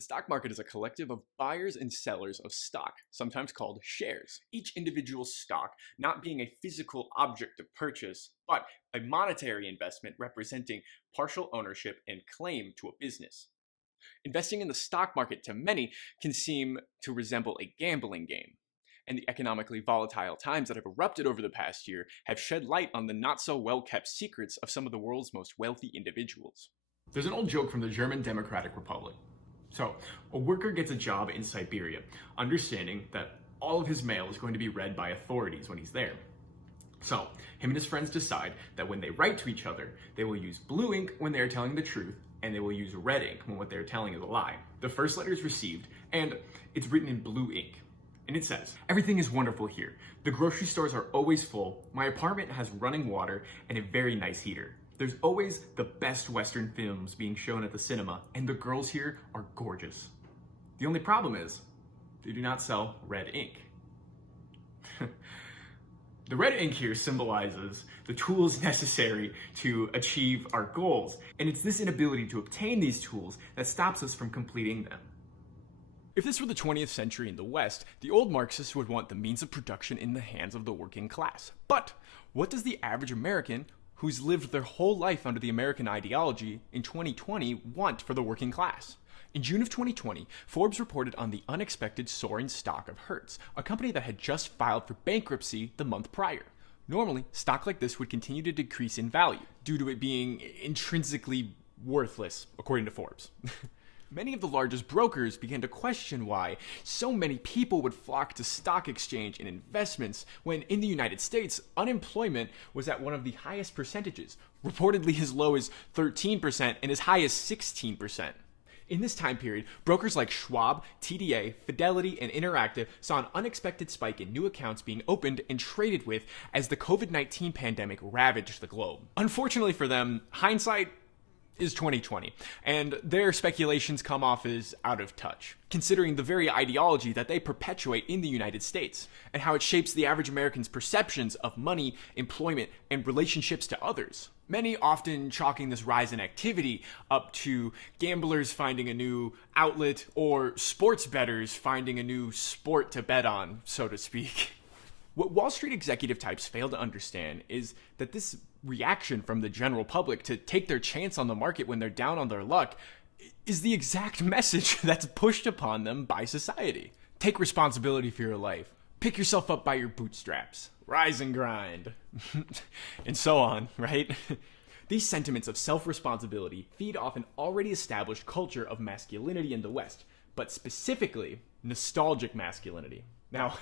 The stock market is a collective of buyers and sellers of stock, sometimes called shares. Each individual stock not being a physical object of purchase, but a monetary investment representing partial ownership and claim to a business. Investing in the stock market to many can seem to resemble a gambling game, and the economically volatile times that have erupted over the past year have shed light on the not so well kept secrets of some of the world's most wealthy individuals. There's an old joke from the German Democratic Republic. So, a worker gets a job in Siberia, understanding that all of his mail is going to be read by authorities when he's there. So, him and his friends decide that when they write to each other, they will use blue ink when they are telling the truth, and they will use red ink when what they're telling is a lie. The first letter is received, and it's written in blue ink. And it says, "Everything is wonderful here. The grocery stores are always full, my apartment has running water, and a very nice heater. There's always the best Western films being shown at the cinema, and the girls here are gorgeous. The only problem is, they do not sell red ink." The red ink here symbolizes the tools necessary to achieve our goals, and it's this inability to obtain these tools that stops us from completing them. If this were the 20th century in the West, the old Marxists would want the means of production in the hands of the working class. But what does the average American who's lived their whole life under the American ideology in 2020 want for the working class? In June of 2020, Forbes reported on the unexpected soaring stock of Hertz, a company that had just filed for bankruptcy the month prior. Normally, stock like this would continue to decrease in value due to it being intrinsically worthless, according to Forbes. Many of the largest brokers began to question why so many people would flock to stock exchange and investments when in the United States, unemployment was at one of the highest percentages, reportedly as low as 13% and as high as 16%. In this time period, brokers like Schwab, TDA, Fidelity, and Interactive saw an unexpected spike in new accounts being opened and traded with as the COVID-19 pandemic ravaged the globe. Unfortunately for them, hindsight is 2020, and their speculations come off as out of touch, considering the very ideology that they perpetuate in the United States, and how it shapes the average American's perceptions of money, employment, and relationships to others. Many often chalking this rise in activity up to gamblers finding a new outlet, or sports bettors finding a new sport to bet on, so to speak. What Wall Street executive types fail to understand is that this reaction from the general public to take their chance on the market when they're down on their luck is the exact message that's pushed upon them by society. Take responsibility for your life. Pick yourself up by your bootstraps. Rise and grind. And so on, right? These sentiments of self-responsibility feed off an already established culture of masculinity in the West, but specifically nostalgic masculinity. Now,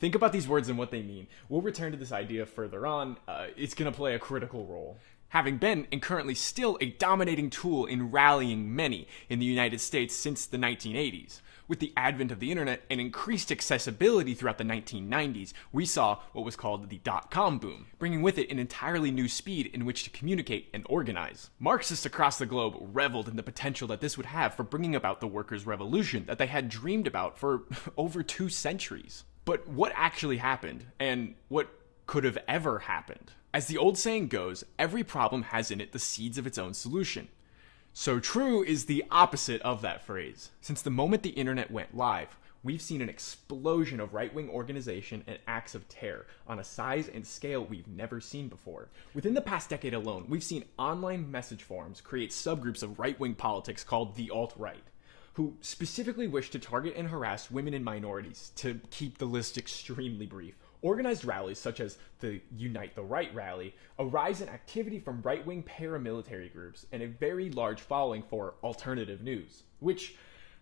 think about these words and what they mean. We'll return to this idea further on. It's going to play a critical role. Having been, and currently still, a dominating tool in rallying many in the United States since the 1980s. With the advent of the internet and increased accessibility throughout the 1990s, we saw what was called the dot-com boom, bringing with it an entirely new speed in which to communicate and organize. Marxists across the globe reveled in the potential that this would have for bringing about the workers' revolution that they had dreamed about for over 2 centuries. But what actually happened, and what could have ever happened? As the old saying goes, every problem has in it the seeds of its own solution. So true is the opposite of that phrase. Since the moment the internet went live, we've seen an explosion of right-wing organization and acts of terror on a size and scale we've never seen before. Within the past decade alone, we've seen online message forums create subgroups of right-wing politics called the alt-right, who specifically wish to target and harass women and minorities, to keep the list extremely brief. Organized rallies such as the Unite the Right rally arise in activity from right-wing paramilitary groups and a very large following for alternative news, which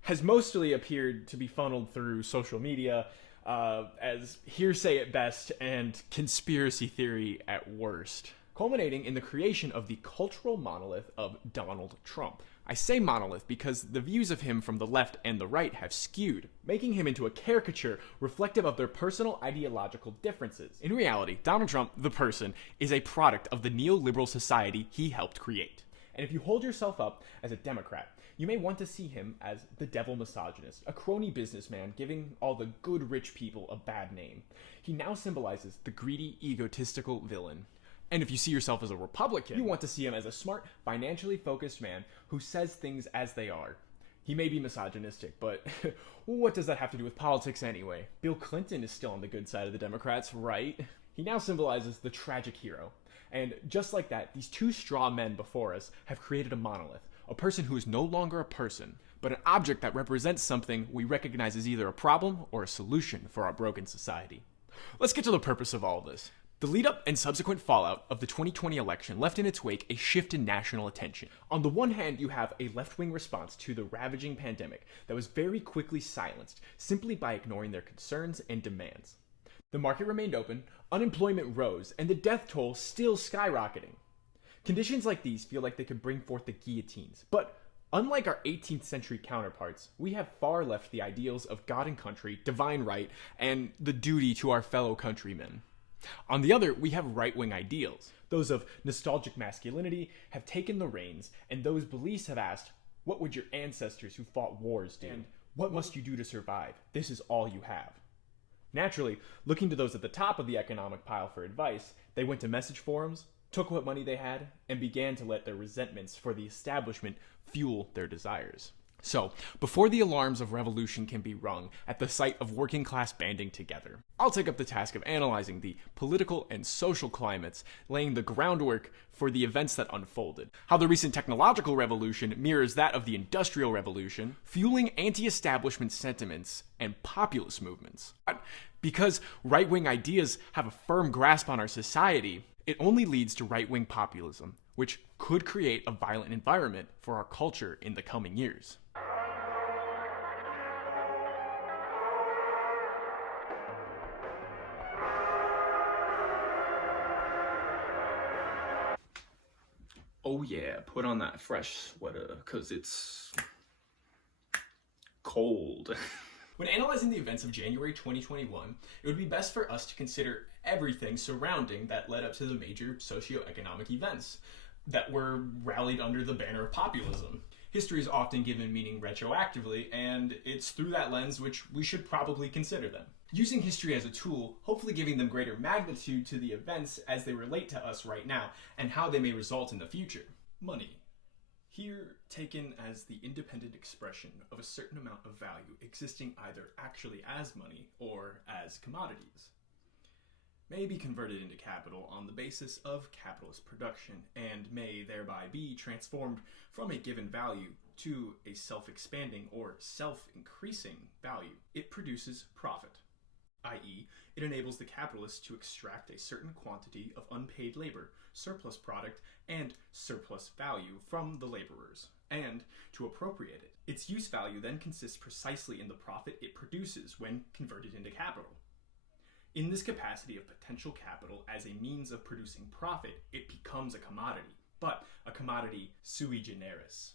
has mostly appeared to be funneled through social media as hearsay at best and conspiracy theory at worst, culminating in the creation of the cultural monolith of Donald Trump. I say monolith because the views of him from the left and the right have skewed, making him into a caricature reflective of their personal ideological differences. In reality, Donald Trump, the person, is a product of the neoliberal society he helped create. And if you hold yourself up as a Democrat, you may want to see him as the devil misogynist, a crony businessman giving all the good rich people a bad name. He now symbolizes the greedy, egotistical villain. And if you see yourself as a Republican, you want to see him as a smart, financially focused man who says things as they are. He may be misogynistic, but what does that have to do with politics anyway? Bill Clinton is still on the good side of the Democrats, right? He now symbolizes the tragic hero. And just like that, these two straw men before us have created a monolith, a person who is no longer a person, but an object that represents something we recognize as either a problem or a solution for our broken society. Let's get to the purpose of all of this. The lead-up and subsequent fallout of the 2020 election left in its wake a shift in national attention. On the one hand, you have a left-wing response to the ravaging pandemic that was very quickly silenced simply by ignoring their concerns and demands. The market remained open, unemployment rose, and the death toll still skyrocketing. Conditions like these feel like they could bring forth the guillotines, but unlike our 18th century counterparts, we have far left the ideals of God and country, divine right, and the duty to our fellow countrymen. On the other, we have right-wing ideals. Those of nostalgic masculinity have taken the reins, and those beliefs have asked, what would your ancestors who fought wars do? And what must you do to survive? This is all you have. Naturally, looking to those at the top of the economic pile for advice, they went to message forums, took what money they had, and began to let their resentments for the establishment fuel their desires. So, before the alarms of revolution can be rung at the sight of working class banding together, I'll take up the task of analyzing the political and social climates, laying the groundwork for the events that unfolded, how the recent technological revolution mirrors that of the Industrial Revolution, fueling anti-establishment sentiments and populist movements. Because right-wing ideas have a firm grasp on our society, it only leads to right-wing populism, which could create a violent environment for our culture in the coming years. Oh yeah, put on that fresh sweater, cause it's cold. When analyzing the events of January 2021, it would be best for us to consider everything surrounding that led up to the major socioeconomic events that were rallied under the banner of populism. History is often given meaning retroactively, and it's through that lens which we should probably consider them. Using history as a tool, hopefully giving them greater magnitude to the events as they relate to us right now, and how they may result in the future. Money. Here taken as the independent expression of a certain amount of value existing either actually as money or as commodities, may be converted into capital on the basis of capitalist production and may thereby be transformed from a given value to a self-expanding or self-increasing value. It produces profit, i.e., it enables the capitalist to extract a certain quantity of unpaid labor, surplus product, and surplus value from the laborers, and to appropriate it. Its use value then consists precisely in the profit it produces when converted into capital. In this capacity of potential capital as a means of producing profit, it becomes a commodity, but a commodity sui generis.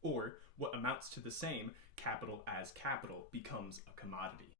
Or, what amounts to the same, capital as capital becomes a commodity.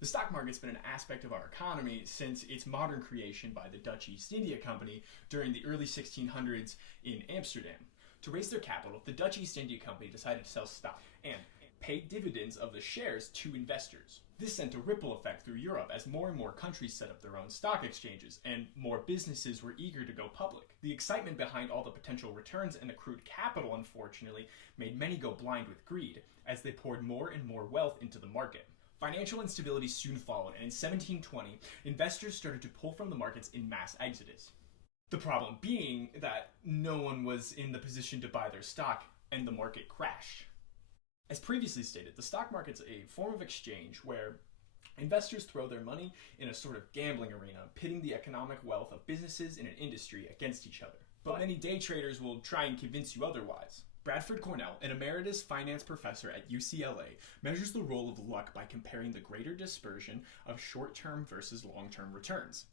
The stock market's been an aspect of our economy since its modern creation by the Dutch East India Company during the early 1600s in Amsterdam. To raise their capital, the Dutch East India Company decided to sell stock and pay dividends of the shares to investors. This sent a ripple effect through Europe as more and more countries set up their own stock exchanges and more businesses were eager to go public. The excitement behind all the potential returns and accrued capital, unfortunately, made many go blind with greed as they poured more and more wealth into the market. Financial instability soon followed, and in 1720, investors started to pull from the markets in mass exodus. The problem being that no one was in the position to buy their stock, and the market crashed. As previously stated, the stock market's a form of exchange where investors throw their money in a sort of gambling arena, pitting the economic wealth of businesses in an industry against each other. But many day traders will try and convince you otherwise. Bradford Cornell, an emeritus finance professor at UCLA, measures the role of luck by comparing the greater dispersion of short-term versus long-term returns.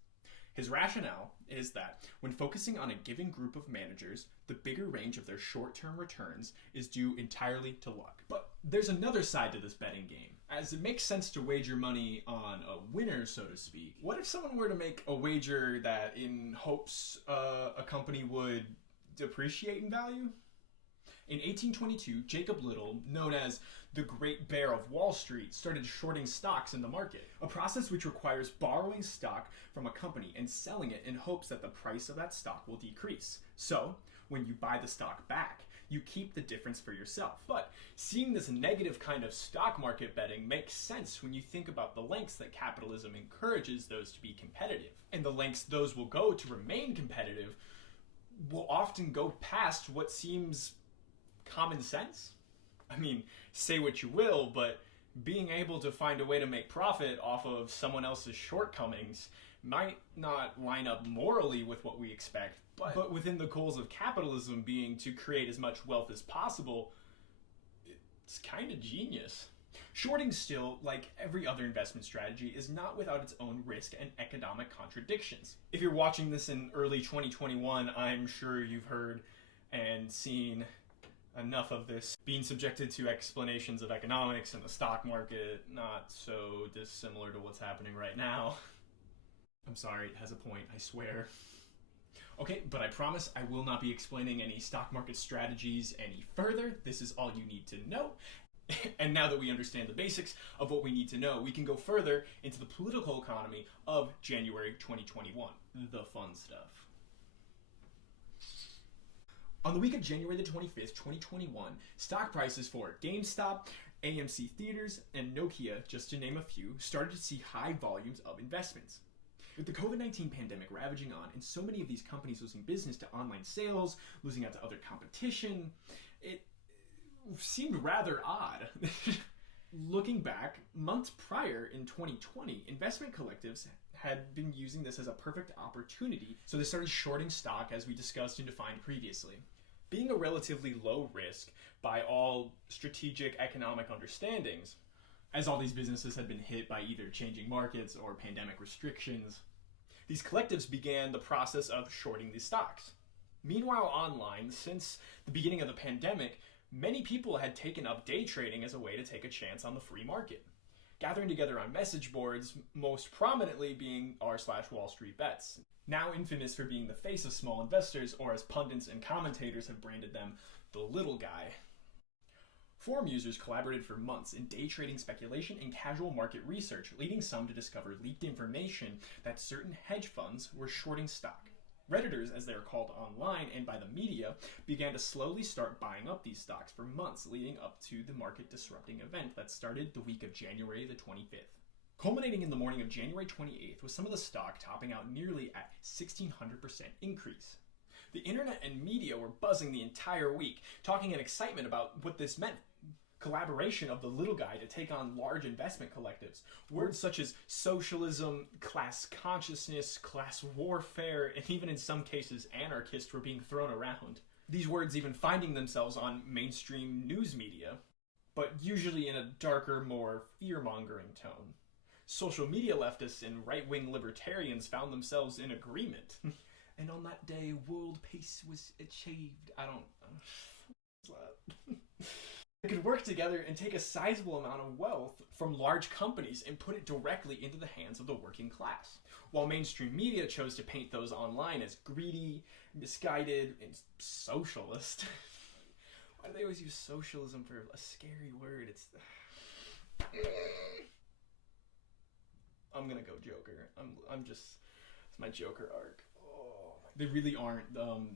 His rationale is that when focusing on a given group of managers, the bigger range of their short-term returns is due entirely to luck. But there's another side to this betting game. As it makes sense to wager money on a winner, so to speak, what if someone were to make a wager that in hopes a company would depreciate in value? In 1822, Jacob Little, known as the Great Bear of Wall Street, started shorting stocks in the market, a process which requires borrowing stock from a company and selling it in hopes that the price of that stock will decrease. So, when you buy the stock back, you keep the difference for yourself. But seeing this negative kind of stock market betting makes sense when you think about the lengths that capitalism encourages those to be competitive. And the lengths those will go to remain competitive will often go past what seems common sense. I mean, say what you will, but being able to find a way to make profit off of someone else's shortcomings might not line up morally with what we expect, but within the goals of capitalism being to create as much wealth as possible, it's kind of genius. Shorting still, like every other investment strategy, is not without its own risk and economic contradictions. If you're watching this in early 2021, I'm sure you've heard and seen enough of this being subjected to explanations of economics and the stock market, not so dissimilar to what's happening right now. I'm sorry, it has a point, I swear. Okay, but I promise I will not be explaining any stock market strategies any further. This is all you need to know. And now that we understand the basics of what we need to know, we can go further into the political economy of January 2021. The fun stuff. On the week of January the 25th, 2021, stock prices for GameStop, AMC Theaters, and Nokia, just to name a few, started to see high volumes of investments. With the COVID-19 pandemic ravaging on and so many of these companies losing business to online sales, losing out to other competition, it seemed rather odd. Looking back, months prior in 2020, investment collectives had been using this as a perfect opportunity, so they started shorting stock as we discussed and defined previously. Being a relatively low risk by all strategic economic understandings, as all these businesses had been hit by either changing markets or pandemic restrictions, these collectives began the process of shorting these stocks. Meanwhile, online, since the beginning of the pandemic, many people had taken up day trading as a way to take a chance on the free market, gathering together on message boards, most prominently being r/Wall Street Bets, now infamous for being the face of small investors, or as pundits and commentators have branded them, the little guy. Forum users collaborated for months in day trading speculation and casual market research, leading some to discover leaked information that certain hedge funds were shorting stock. Redditors, as they are called online and by the media, began to slowly start buying up these stocks for months leading up to the market disrupting event that started the week of January the 25th. Culminating in the morning of January 28th with some of the stock topping out nearly at 1,600% increase. The internet and media were buzzing the entire week, talking in excitement about what this meant. Collaboration of the little guy to take on large investment collectives. Words such as socialism, class consciousness, class warfare, and even in some cases anarchist were being thrown around. These words even finding themselves on mainstream news media, but usually in a darker, more fear-mongering tone. Social media leftists and right-wing libertarians found themselves in agreement. And on that day, world peace was achieved. They could work together and take a sizable amount of wealth from large companies and put it directly into the hands of the working class. While mainstream media chose to paint those online as greedy, misguided, and socialist. Why do they always use socialism for a scary word? I'm gonna go Joker. It's my Joker arc. Oh, they really aren't.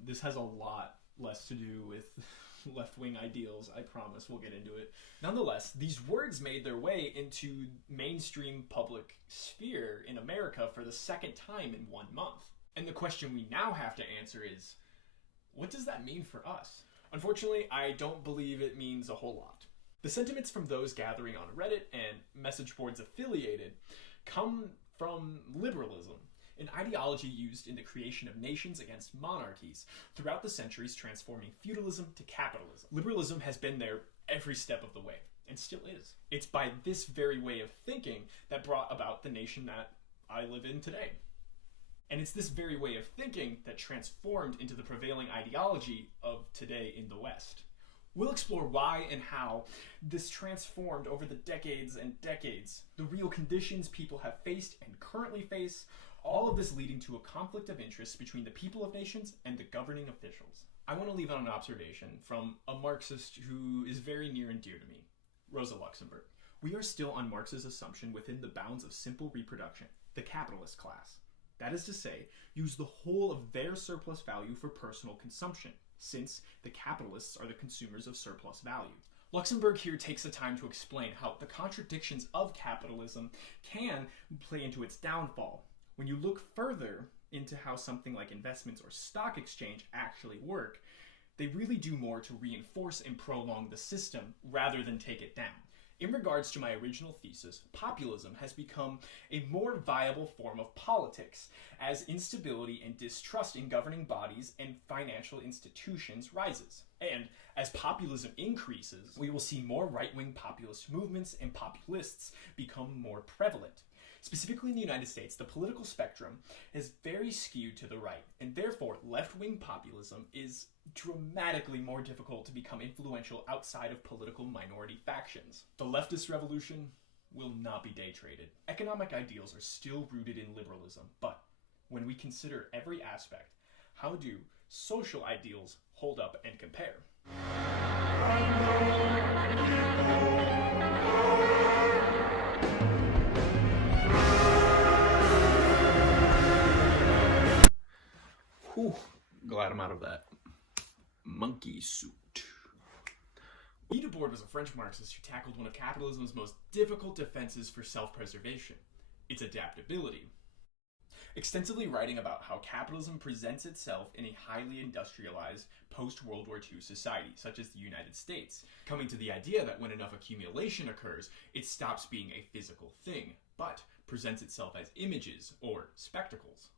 This has a lot less to do with left-wing ideals, I promise. We'll get into it. Nonetheless, these words made their way into mainstream public sphere in America for the second time in 1 month. And the question we now have to answer is, what does that mean for us? Unfortunately, I don't believe it means a whole lot. The sentiments from those gathering on Reddit and message boards affiliated come from liberalism, an ideology used in the creation of nations against monarchies throughout the centuries, transforming feudalism to capitalism. Liberalism has been there every step of the way, and still is. It's by this very way of thinking that brought about the nation that I live in today. And it's this very way of thinking that transformed into the prevailing ideology of today in the West. We'll explore why and how this transformed over the decades and decades, the real conditions people have faced and currently face, all of this leading to a conflict of interest between the people of nations and the governing officials. I want to leave on an observation from a Marxist who is very near and dear to me, Rosa Luxemburg. We are still on Marx's assumption within the bounds of simple reproduction, the capitalist class. That is to say, use the whole of their surplus value for personal consumption. since the capitalists are the consumers of surplus value. Luxemburg here takes the time to explain how the contradictions of capitalism can play into its downfall. When you look further into how something like investments or stock exchange actually work, they really do more to reinforce and prolong the system rather than take it down. In regards to my original thesis, populism has become a more viable form of politics as instability and distrust in governing bodies and financial institutions rises. And as populism increases, we will see more right-wing populist movements and populists become more prevalent. Specifically in the United States, the political spectrum is very skewed to the right, and therefore left-wing populism is dramatically more difficult to become influential outside of political minority factions. The leftist revolution will not be day traded. Economic ideals are still rooted in liberalism, but when we consider every aspect, how do social ideals hold up and compare? Whew, glad I'm out of that monkey suit. Guy Debord was a French Marxist who tackled one of capitalism's most difficult defenses for self-preservation, its adaptability. Extensively writing about how capitalism presents itself in a highly industrialized post-World War II society, such as the United States, coming to the idea that when enough accumulation occurs, it stops being a physical thing, but presents itself as images or spectacles.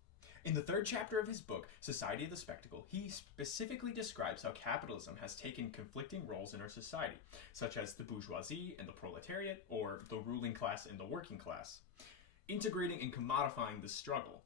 In the third chapter of his book, Society of the Spectacle, he specifically describes how capitalism has taken conflicting roles in our society, such as the bourgeoisie and the proletariat, or the ruling class and the working class, integrating and commodifying the struggle.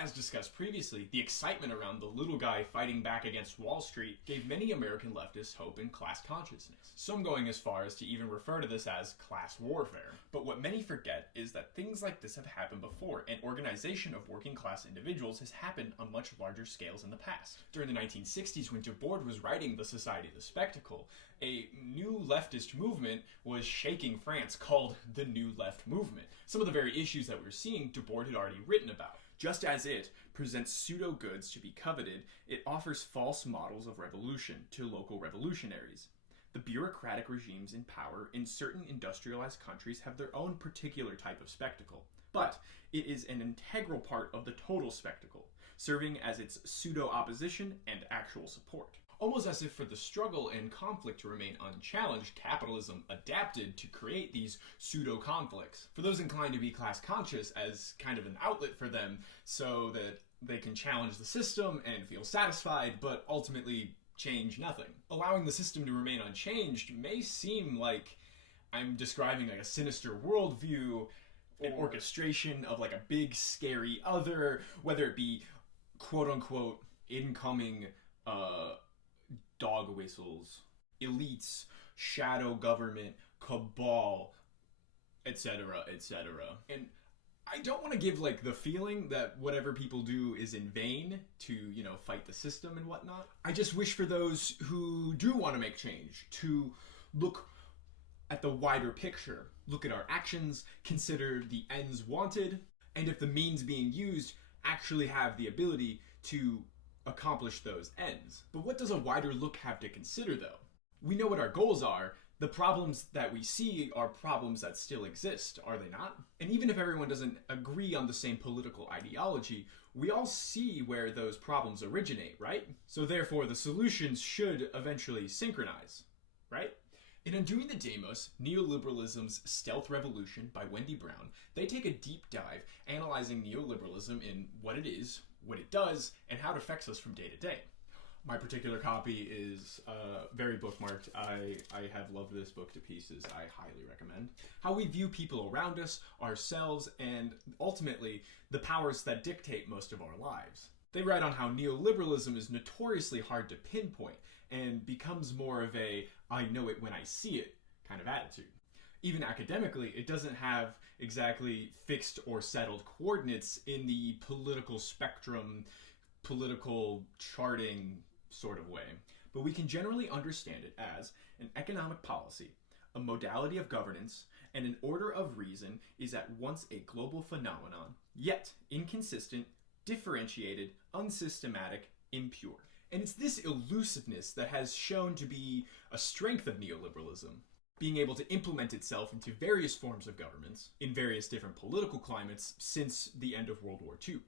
As discussed previously, the excitement around the little guy fighting back against Wall Street gave many American leftists hope in class consciousness, some going as far as to even refer to this as class warfare. But what many forget is that things like this have happened before, and organization of working class individuals has happened on much larger scales in the past. During the 1960s, when Debord was writing The Society of the Spectacle, a new leftist movement was shaking France called the New Left Movement. Some of the very issues that we're seeing, Debord had already written about. Just as it presents pseudo-goods to be coveted, it offers false models of revolution to local revolutionaries. The bureaucratic regimes in power in certain industrialized countries have their own particular type of spectacle, but it is an integral part of the total spectacle, serving as its pseudo-opposition and actual support. Almost as if for the struggle and conflict to remain unchallenged, capitalism adapted to create these pseudo-conflicts. For those inclined to be class-conscious as kind of an outlet for them so that they can challenge the system and feel satisfied, but ultimately change nothing. Allowing the system to remain unchanged may seem like I'm describing like a sinister worldview, an orchestration of like a big scary other, whether it be quote-unquote incoming dog whistles, elites, shadow government, cabal, etc., etc. And I don't want to give like the feeling that whatever people do is in vain to, fight the system and whatnot. I just wish for those who do want to make change to look at the wider picture, look at our actions, consider the ends wanted, and if the means being used actually have the ability to accomplish those ends. But what does a wider look have to consider though? We know what our goals are. The problems that we see are problems that still exist, are they not? And even if everyone doesn't agree on the same political ideology, we all see where those problems originate, right? So therefore the solutions should eventually synchronize, right? In Undoing the Demos, Neoliberalism's Stealth Revolution by Wendy Brown, they take a deep dive analyzing neoliberalism in what it is, what it does, and how it affects us from day to day. My particular copy is very bookmarked. I have loved this book to pieces. I highly recommend. How we view people around us, ourselves, and ultimately the powers that dictate most of our lives. They write on how neoliberalism is notoriously hard to pinpoint and becomes more of a I know it when I see it kind of attitude. Even academically, it doesn't have exactly fixed or settled coordinates in the political spectrum, political charting sort of way. But we can generally understand it as an economic policy, a modality of governance, and an order of reason is at once a global phenomenon, yet inconsistent, differentiated, unsystematic, impure. And it's this elusiveness that has shown to be a strength of neoliberalism, being able to implement itself into various forms of governments in various different political climates since the end of World War II.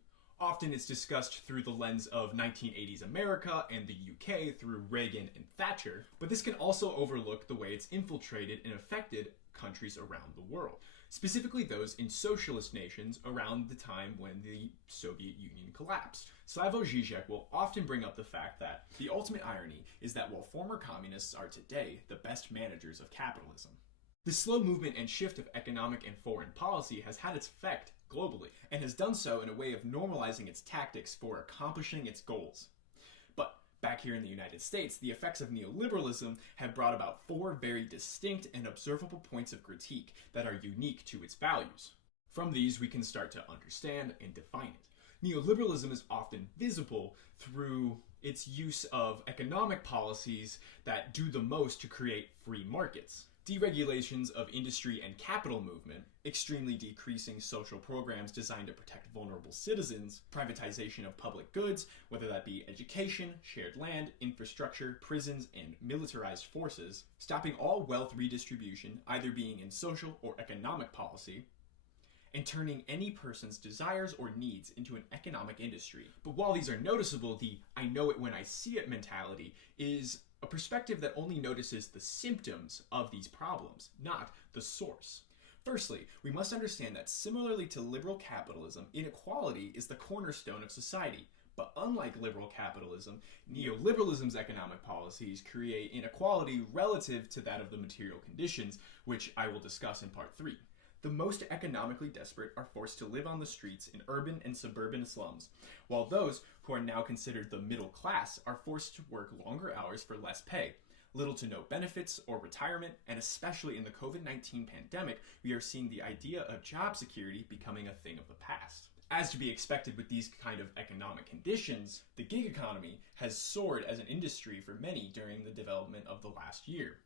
Often it's discussed through the lens of 1980s America and the UK through Reagan and Thatcher, but this can also overlook the way it's infiltrated and affected countries around the world, specifically those in socialist nations around the time when the Soviet Union collapsed. Slavoj Žižek will often bring up the fact that the ultimate irony is that while former communists are today the best managers of capitalism, the slow movement and shift of economic and foreign policy has had its effect globally, and has done so in a way of normalizing its tactics for accomplishing its goals. But back here in the United States, the effects of neoliberalism have brought about 4 very distinct and observable points of critique that are unique to its values. From these, we can start to understand and define it. Neoliberalism is often visible through its use of economic policies that do the most to create free markets. Deregulations of industry and capital movement, extremely decreasing social programs designed to protect vulnerable citizens, privatization of public goods, whether that be education, shared land, infrastructure, prisons, and militarized forces, stopping all wealth redistribution, either being in social or economic policy, and turning any person's desires or needs into an economic industry. But while these are noticeable, the I know it when I see it mentality is a perspective that only notices the symptoms of these problems, not the source. Firstly, we must understand that similarly to liberal capitalism, inequality is the cornerstone of society. But unlike liberal capitalism, neoliberalism's economic policies create inequality relative to that of the material conditions, which I will discuss in part 3. The most economically desperate are forced to live on the streets in urban and suburban slums, while those who are now considered the middle class are forced to work longer hours for less pay, little to no benefits or retirement, and especially in the COVID-19 pandemic, we are seeing the idea of job security becoming a thing of the past. As to be expected with these kind of economic conditions, the gig economy has soared as an industry for many during the development of the last year,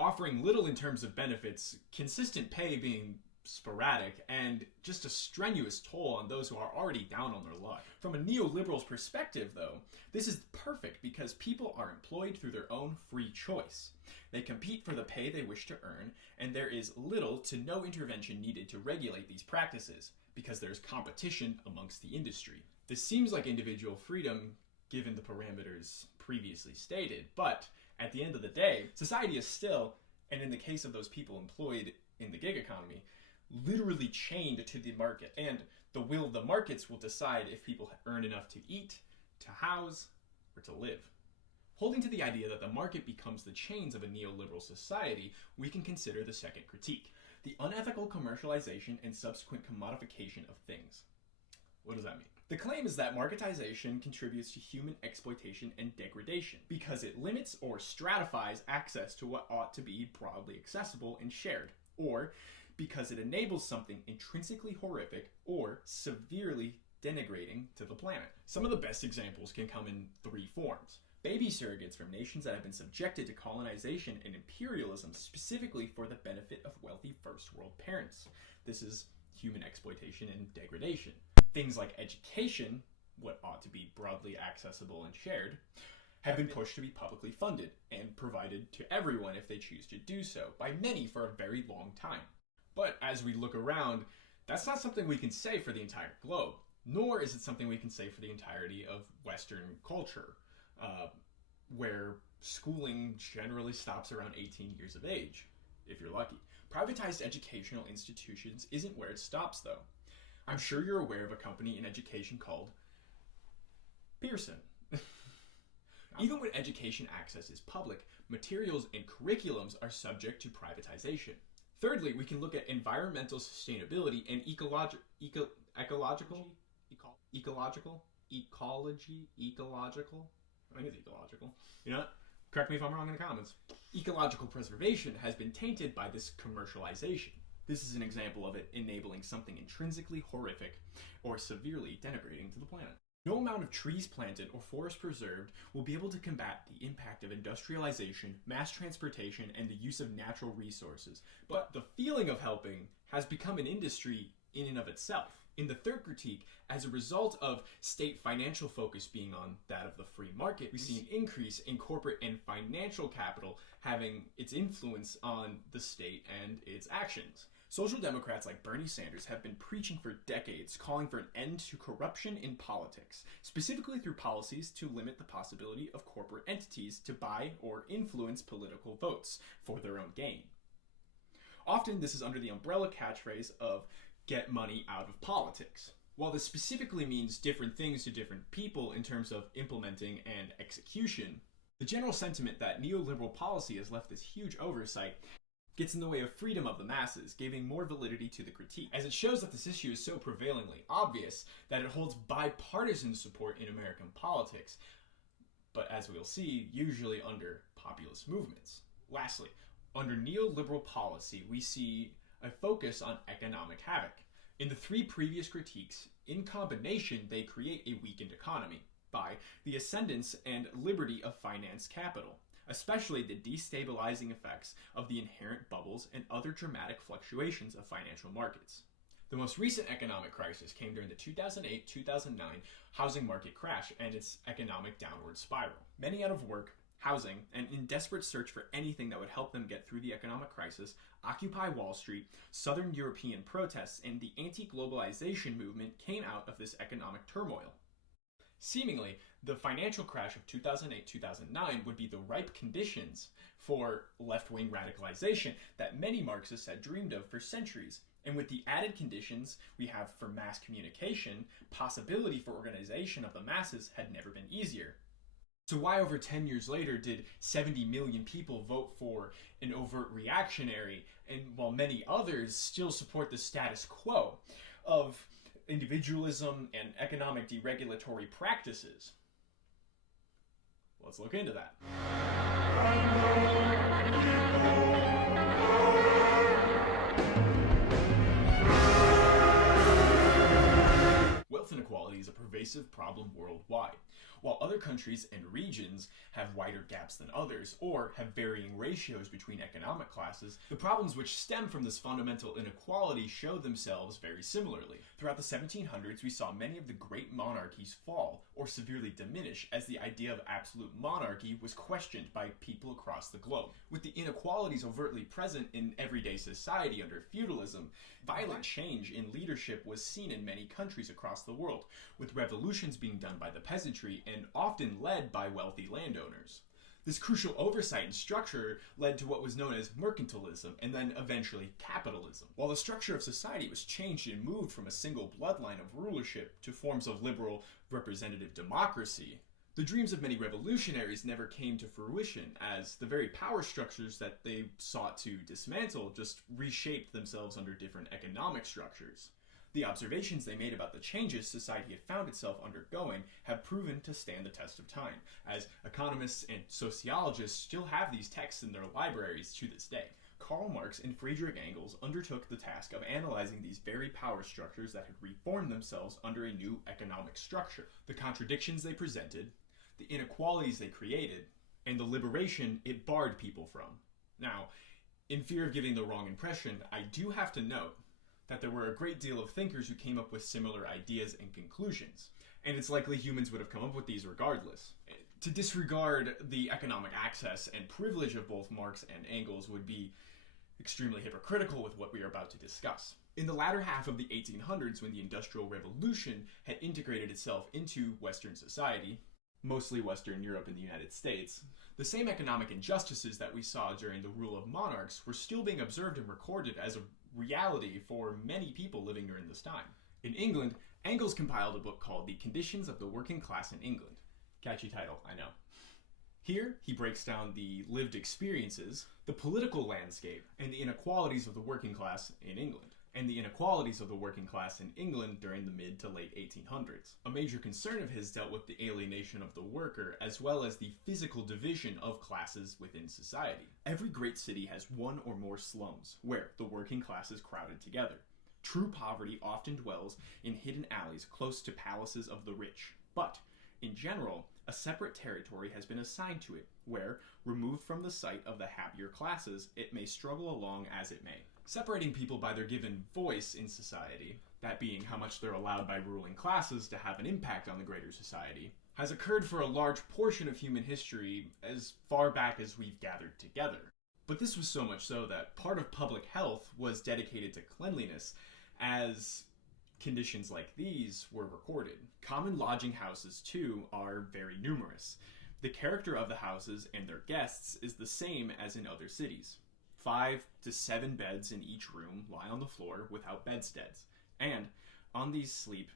offering little in terms of benefits, consistent pay being sporadic, and just a strenuous toll on those who are already down on their luck. From a neoliberal's perspective, though, this is perfect because people are employed through their own free choice. They compete for the pay they wish to earn, and there is little to no intervention needed to regulate these practices, because there's competition amongst the industry. This seems like individual freedom, given the parameters previously stated, but at the end of the day, society is still, and in the case of those people employed in the gig economy, literally chained to the market. And the will of the markets will decide if people earn enough to eat, to house, or to live. Holding to the idea that the market becomes the chains of a neoliberal society, we can consider the second critique, the unethical commercialization and subsequent commodification of things. What does that mean? The claim is that marketization contributes to human exploitation and degradation because it limits or stratifies access to what ought to be broadly accessible and shared, or because it enables something intrinsically horrific or severely denigrating to the planet. Some of the best examples can come in 3 forms. Baby surrogates from nations that have been subjected to colonization and imperialism specifically for the benefit of wealthy first world parents. This is human exploitation and degradation. Things like education, what ought to be broadly accessible and shared, have been pushed to be publicly funded and provided to everyone if they choose to do so, by many for a very long time. But as we look around, that's not something we can say for the entire globe, nor is it something we can say for the entirety of Western culture, where schooling generally stops around 18 years of age, if you're lucky. Privatized educational institutions isn't where it stops, though. I'm sure you're aware of a company in education called Pearson. Even when education access is public, materials and curriculums are subject to privatization. Thirdly, we can look at environmental sustainability and ecological. I think it's ecological. You know what? Correct me if I'm wrong in the comments. Ecological preservation has been tainted by this commercialization. This is an example of it enabling something intrinsically horrific or severely denigrating to the planet. No amount of trees planted or forests preserved will be able to combat the impact of industrialization, mass transportation, and the use of natural resources. But the feeling of helping has become an industry in and of itself. In the third critique, as a result of state financial focus being on that of the free market, we see an increase in corporate and financial capital having its influence on the state and its actions. Social democrats like Bernie Sanders have been preaching for decades, calling for an end to corruption in politics, specifically through policies to limit the possibility of corporate entities to buy or influence political votes for their own gain. Often this is under the umbrella catchphrase of "get money out of politics." While this specifically means different things to different people in terms of implementing and execution, the general sentiment that neoliberal policy has left this huge oversight gets in the way of freedom of the masses, giving more validity to the critique, as it shows that this issue is so prevalently obvious that it holds bipartisan support in American politics, but as we'll see, usually under populist movements. Lastly, under neoliberal policy, we see a focus on economic havoc. In the three previous critiques, in combination, they create a weakened economy by the ascendance and liberty of finance capital, especially the destabilizing effects of the inherent bubbles and other dramatic fluctuations of financial markets. The most recent economic crisis came during the 2008-2009 housing market crash and its economic downward spiral. Many out of work, housing, and in desperate search for anything that would help them get through the economic crisis, Occupy Wall Street, Southern European protests, and the anti-globalization movement came out of this economic turmoil. Seemingly, the financial crash of 2008-2009 would be the ripe conditions for left-wing radicalization that many Marxists had dreamed of for centuries. And with the added conditions we have for mass communication, possibility for organization of the masses had never been easier. So why over 10 years later did 70 million people vote for an overt reactionary, and while many others still support the status quo of individualism and economic deregulatory practices? Let's look into that. Wealth inequality is a pervasive problem worldwide. While other countries and regions have wider gaps than others, or have varying ratios between economic classes, the problems which stem from this fundamental inequality show themselves very similarly. Throughout the 1700s, we saw many of the great monarchies fall or severely diminish as the idea of absolute monarchy was questioned by people across the globe. With the inequalities overtly present in everyday society under feudalism, violent change in leadership was seen in many countries across the world, with revolutions being done by the peasantry and often led by wealthy landowners. This crucial oversight and structure led to what was known as mercantilism and then eventually capitalism. While the structure of society was changed and moved from a single bloodline of rulership to forms of liberal representative democracy, the dreams of many revolutionaries never came to fruition, as the very power structures that they sought to dismantle just reshaped themselves under different economic structures. The observations they made about the changes society had found itself undergoing have proven to stand the test of time, as economists and sociologists still have these texts in their libraries to this day. Karl Marx and Friedrich Engels undertook the task of analyzing these very power structures that had reformed themselves under a new economic structure, the contradictions they presented, the inequalities they created, and the liberation it barred people from. Now, in fear of giving the wrong impression, I do have to note that there were a great deal of thinkers who came up with similar ideas and conclusions, and it's likely humans would have come up with these regardless. To disregard the economic access and privilege of both Marx and Engels would be extremely hypocritical with what we are about to discuss. In the latter half of the 1800s, when the Industrial Revolution had integrated itself into Western society, mostly Western Europe and the United States, the same economic injustices that we saw during the rule of monarchs were still being observed and recorded as a reality for many people living during this time. In England, Engels compiled a book called The Conditions of the Working Class in England. Catchy title, I know. Here, he breaks down the lived experiences, the political landscape, and the inequalities of the working class in England. During the mid to late 1800s. A major concern of his dealt with the alienation of the worker, as well as the physical division of classes within society. Every great city has one or more slums, where the working class is crowded together. True poverty often dwells in hidden alleys close to palaces of the rich. But, in general, a separate territory has been assigned to it, where, removed from the sight of the happier classes, it may struggle along as it may. Separating people by their given voice in society, that being how much they're allowed by ruling classes to have an impact on the greater society, has occurred for a large portion of human history as far back as we've gathered together. But this was so much so that part of public health was dedicated to cleanliness, as conditions like these were recorded. Common lodging houses, too, are very numerous. The character of the houses and their guests is the same as in other cities. 5 to 7 beds in each room lie on the floor without bedsteads, and on these sleep,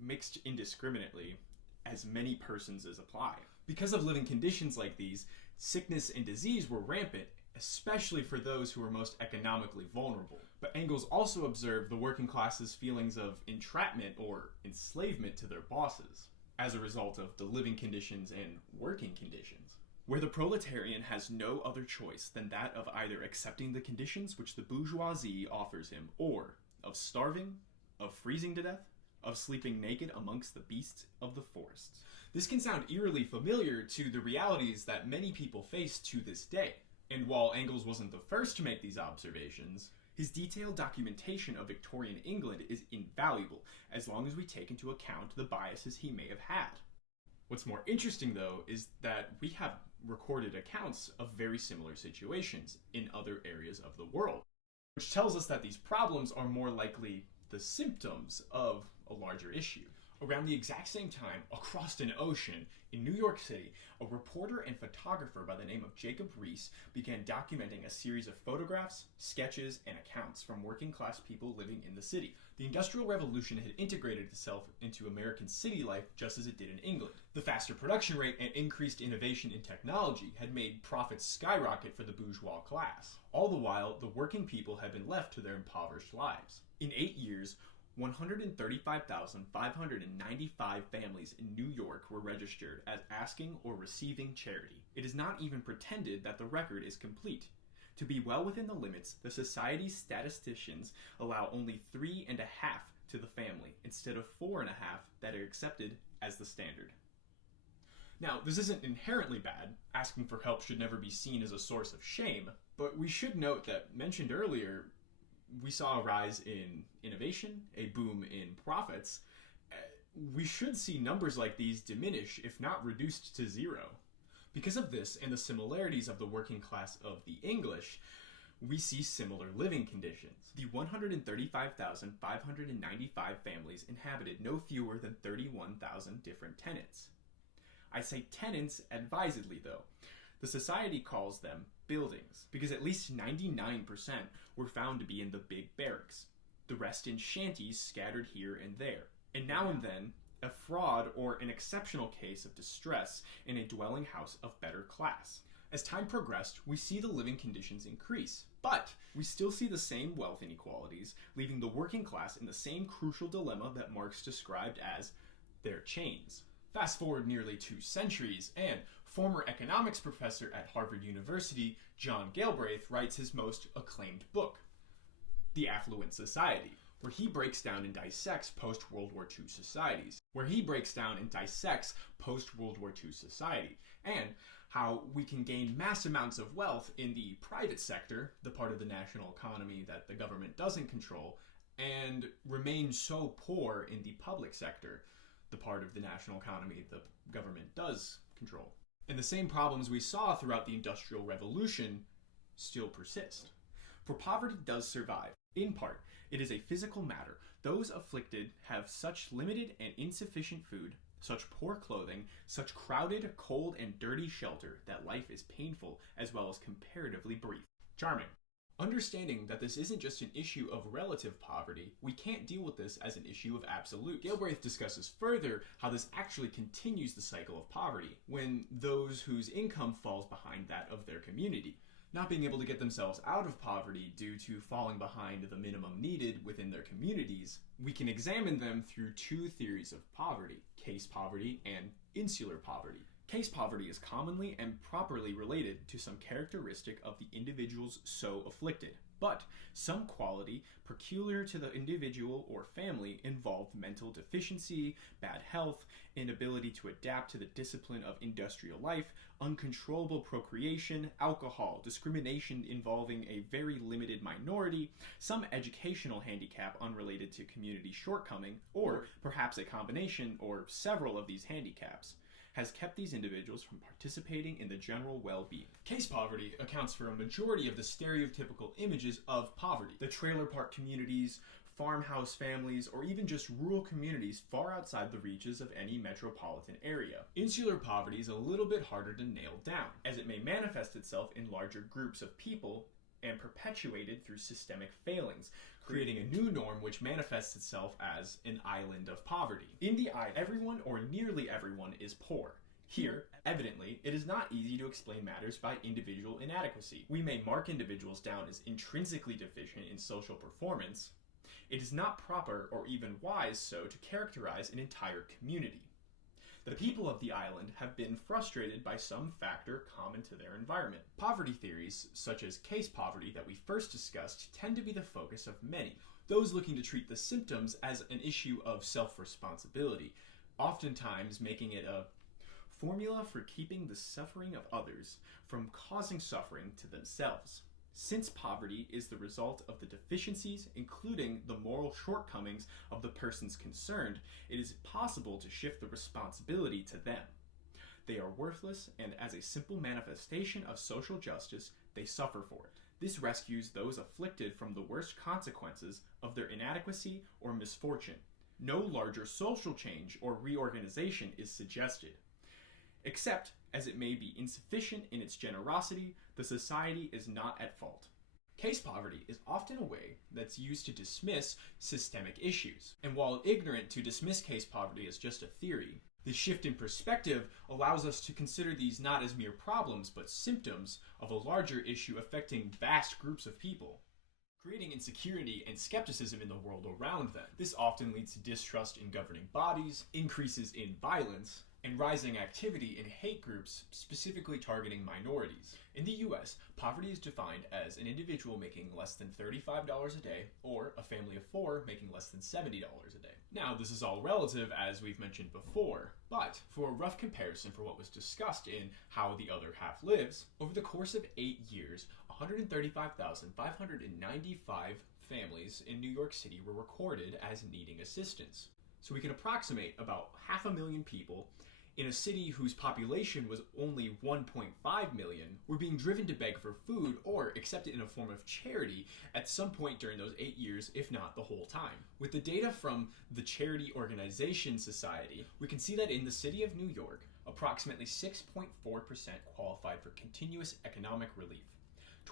mixed indiscriminately, as many persons as apply. Because of living conditions like these, sickness and disease were rampant, especially for those who were most economically vulnerable. But Engels also observed the working class's feelings of entrapment or enslavement to their bosses as a result of the living conditions and working conditions, where the proletarian has no other choice than that of either accepting the conditions which the bourgeoisie offers him, or of starving, of freezing to death, of sleeping naked amongst the beasts of the forests. This can sound eerily familiar to the realities that many people face to this day. And while Engels wasn't the first to make these observations, his detailed documentation of Victorian England is invaluable, as long as we take into account the biases he may have had. What's more interesting, though, is that we have recorded accounts of very similar situations in other areas of the world, which tells us that these problems are more likely the symptoms of a larger issue. Around the exact same time, across an ocean, in New York City, a reporter and photographer by the name of Jacob Riis began documenting a series of photographs, sketches, and accounts from working class people living in the city. The Industrial Revolution had integrated itself into American city life just as it did in England. The faster production rate and increased innovation in technology had made profits skyrocket for the bourgeois class. All the while, the working people had been left to their impoverished lives. In 8 years, 135,595 families in New York were registered as asking or receiving charity. It is not even pretended that the record is complete. To be well within the limits, the society's statisticians allow only 3.5 to the family, instead of 4.5 that are accepted as the standard. Now, this isn't inherently bad. Asking for help should never be seen as a source of shame, but we should note that, mentioned earlier, we saw a rise in innovation, a boom in profits. We should see numbers like these diminish, if not reduced to zero. Because of this and the similarities of the working class of the English, we see similar living conditions. The 135,595 families inhabited no fewer than 31,000 different tenants. I say tenants advisedly, though. The society calls them buildings, because at least 99% were found to be in the big barracks, the rest in shanties scattered here and there, and now and then a fraud or an exceptional case of distress in a dwelling house of better class. As time progressed, we see the living conditions increase, but we still see the same wealth inequalities, leaving the working class in the same crucial dilemma that Marx described as their chains. Fast forward nearly 2 centuries, and former economics professor at Harvard University, John Galbraith, writes his most acclaimed book, The Affluent Society, where he breaks down and dissects post-World War II societies, and how we can gain mass amounts of wealth in the private sector, the part of the national economy that the government doesn't control, and remain so poor in the public sector, the part of the national economy the government does control. And the same problems we saw throughout the Industrial Revolution still persist. For poverty does survive. In part, it is a physical matter. Those afflicted have such limited and insufficient food, such poor clothing, such crowded, cold, and dirty shelter that life is painful as well as comparatively brief. Charming. Understanding that this isn't just an issue of relative poverty, we can't deal with this as an issue of absolute. Galbraith discusses further how this actually continues the cycle of poverty, when those whose income falls behind that of their community, not being able to get themselves out of poverty due to falling behind the minimum needed within their communities, we can examine them through 2 theories of poverty, case poverty and insular poverty. Case poverty is commonly and properly related to some characteristic of the individuals so afflicted. but some quality peculiar to the individual or family involved mental deficiency, bad health, inability to adapt to the discipline of industrial life, uncontrollable procreation, alcohol, discrimination involving a very limited minority, some educational handicap unrelated to community shortcoming, or perhaps a combination or several of these handicaps, has kept these individuals from participating in the general well-being. Case poverty accounts for a majority of the stereotypical images of poverty. The trailer park communities, farmhouse families, or even just rural communities far outside the reaches of any metropolitan area. Insular poverty is a little bit harder to nail down, as it may manifest itself in larger groups of people and perpetuated through systemic failings, creating a new norm which manifests itself as an island of poverty. In the island, everyone or nearly everyone is poor. Here, evidently, it is not easy to explain matters by individual inadequacy. We may mark individuals down as intrinsically deficient in social performance. It is not proper or even wise so to characterize an entire community. The people of the island have been frustrated by some factor common to their environment. Poverty theories, such as case poverty that we first discussed, tend to be the focus of many, those looking to treat the symptoms as an issue of self-responsibility, oftentimes making it a formula for keeping the suffering of others from causing suffering to themselves. Since poverty is the result of the deficiencies, including the moral shortcomings of the persons concerned, it is possible to shift the responsibility to them. They are worthless, and as a simple manifestation of social justice, they suffer for it. This rescues those afflicted from the worst consequences of their inadequacy or misfortune. No larger social change or reorganization is suggested. Except, as it may be insufficient in its generosity, the society is not at fault. Case poverty is often a way that's used to dismiss systemic issues. And while ignorant to dismiss case poverty as just a theory, the shift in perspective allows us to consider these not as mere problems, but symptoms of a larger issue affecting vast groups of people, creating insecurity and skepticism in the world around them. This often leads to distrust in governing bodies, increases in violence, and rising activity in hate groups specifically targeting minorities. In the US, poverty is defined as an individual making less than $35 a day, or a family of four making less than $70 a day. Now, this is all relative, as we've mentioned before, but for a rough comparison for what was discussed in How the Other Half Lives, over the course of 8 years, 135,595 families in New York City were recorded as needing assistance. So we can approximate about 500,000 people in a city whose population was only 1.5 million were being driven to beg for food or accept it in a form of charity at some point during those 8 years, if not the whole time. With the data from the Charity Organization Society, we can see that in the city of New York, approximately 6.4% qualified for continuous economic relief,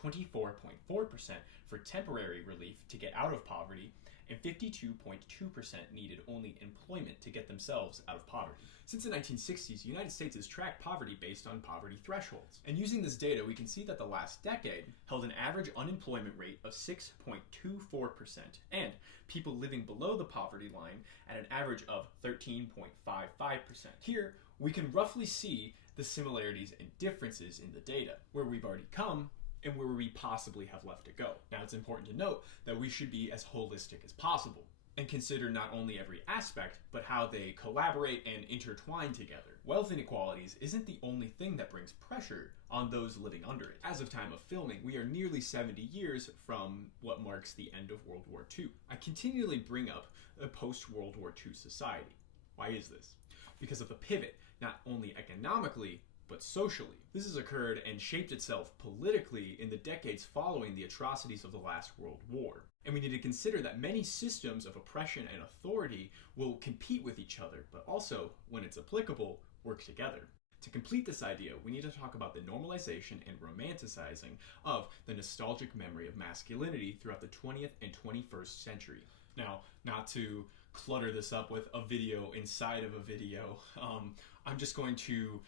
24.4% for temporary relief to get out of poverty, and 52.2% needed only employment to get themselves out of poverty. Since the 1960s, the United States has tracked poverty based on poverty thresholds. And using this data, we can see that the last decade held an average unemployment rate of 6.24%, and people living below the poverty line at an average of 13.55%. Here, we can roughly see the similarities and differences in the data, where we've already come and where we possibly have left to go. Now, it's important to note that we should be as holistic as possible and consider not only every aspect, but how they collaborate and intertwine together. Wealth inequalities isn't the only thing that brings pressure on those living under it. As of time of filming, we are nearly 70 years from what marks the end of World War II. I continually bring up a post-World War II society. Why is this? Because of the pivot, not only economically, but socially. This has occurred and shaped itself politically in the decades following the atrocities of the last World War. And we need to consider that many systems of oppression and authority will compete with each other, but also, when it's applicable, work together. To complete this idea, we need to talk about the normalization and romanticizing of the nostalgic memory of masculinity throughout the 20th and 21st century. Now, not to clutter this up with a video inside of a video, I'm just going to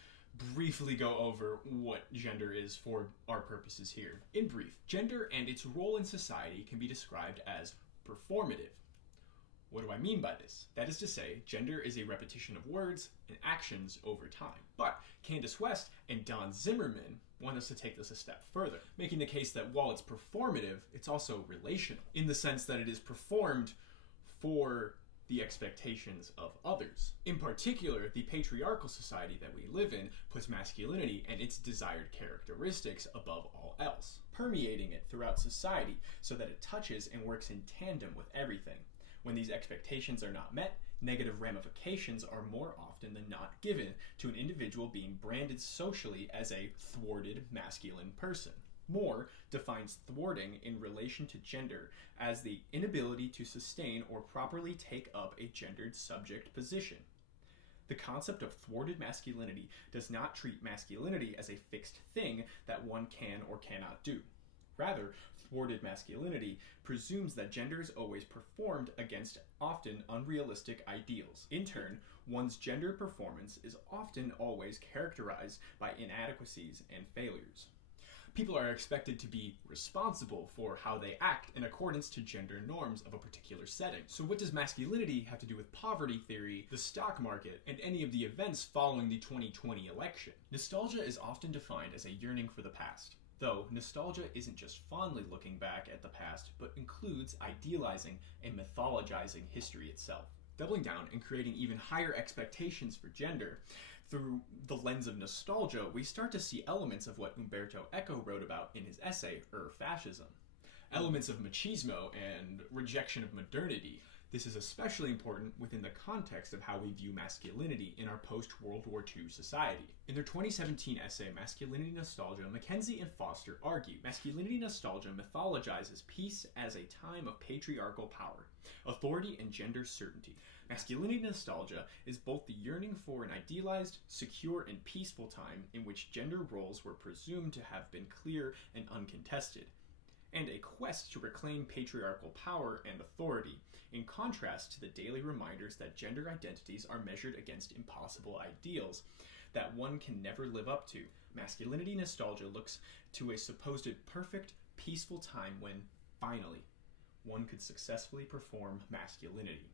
briefly go over what gender is for our purposes here. In brief, gender and its role in society can be described as performative, What do I mean by this? That is to say, gender is a repetition of words and actions over time. But Candace West and Don Zimmerman want us to take this a step further, making the case that while it's performative, it's also relational, in the sense that it is performed for the expectations of others. In particular, the patriarchal society that we live in puts masculinity and its desired characteristics above all else, permeating it throughout society so that it touches and works in tandem with everything. When these expectations are not met, negative ramifications are more often than not given to an individual being branded socially as a thwarted masculine person. Moore defines thwarting in relation to gender as the inability to sustain or properly take up a gendered subject position. The concept of thwarted masculinity does not treat masculinity as a fixed thing that one can or cannot do. Rather, thwarted masculinity presumes that gender is always performed against often unrealistic ideals. In turn, one's gender performance is often always characterized by inadequacies and failures. People are expected to be responsible for how they act in accordance to gender norms of a particular setting. So what does masculinity have to do with poverty theory, the stock market, and any of the events following the 2020 election? Nostalgia is often defined as a yearning for the past. Though nostalgia isn't just fondly looking back at the past, but includes idealizing and mythologizing history itself. Doubling down and creating even higher expectations for gender, through the lens of nostalgia, we start to see elements of what Umberto Eco wrote about in his essay, Fascism. Elements of machismo and rejection of modernity. This is especially important within the context of how we view masculinity in our post-World War II society. In their 2017 essay, Masculinity Nostalgia, Mackenzie and Foster argue masculinity nostalgia mythologizes peace as a time of patriarchal power, authority, and gender certainty. Masculinity nostalgia is both the yearning for an idealized, secure, and peaceful time in which gender roles were presumed to have been clear and uncontested, and a quest to reclaim patriarchal power and authority, in contrast to the daily reminders that gender identities are measured against impossible ideals that one can never live up to. Masculinity nostalgia looks to a supposed perfect, peaceful time when, finally, one could successfully perform masculinity.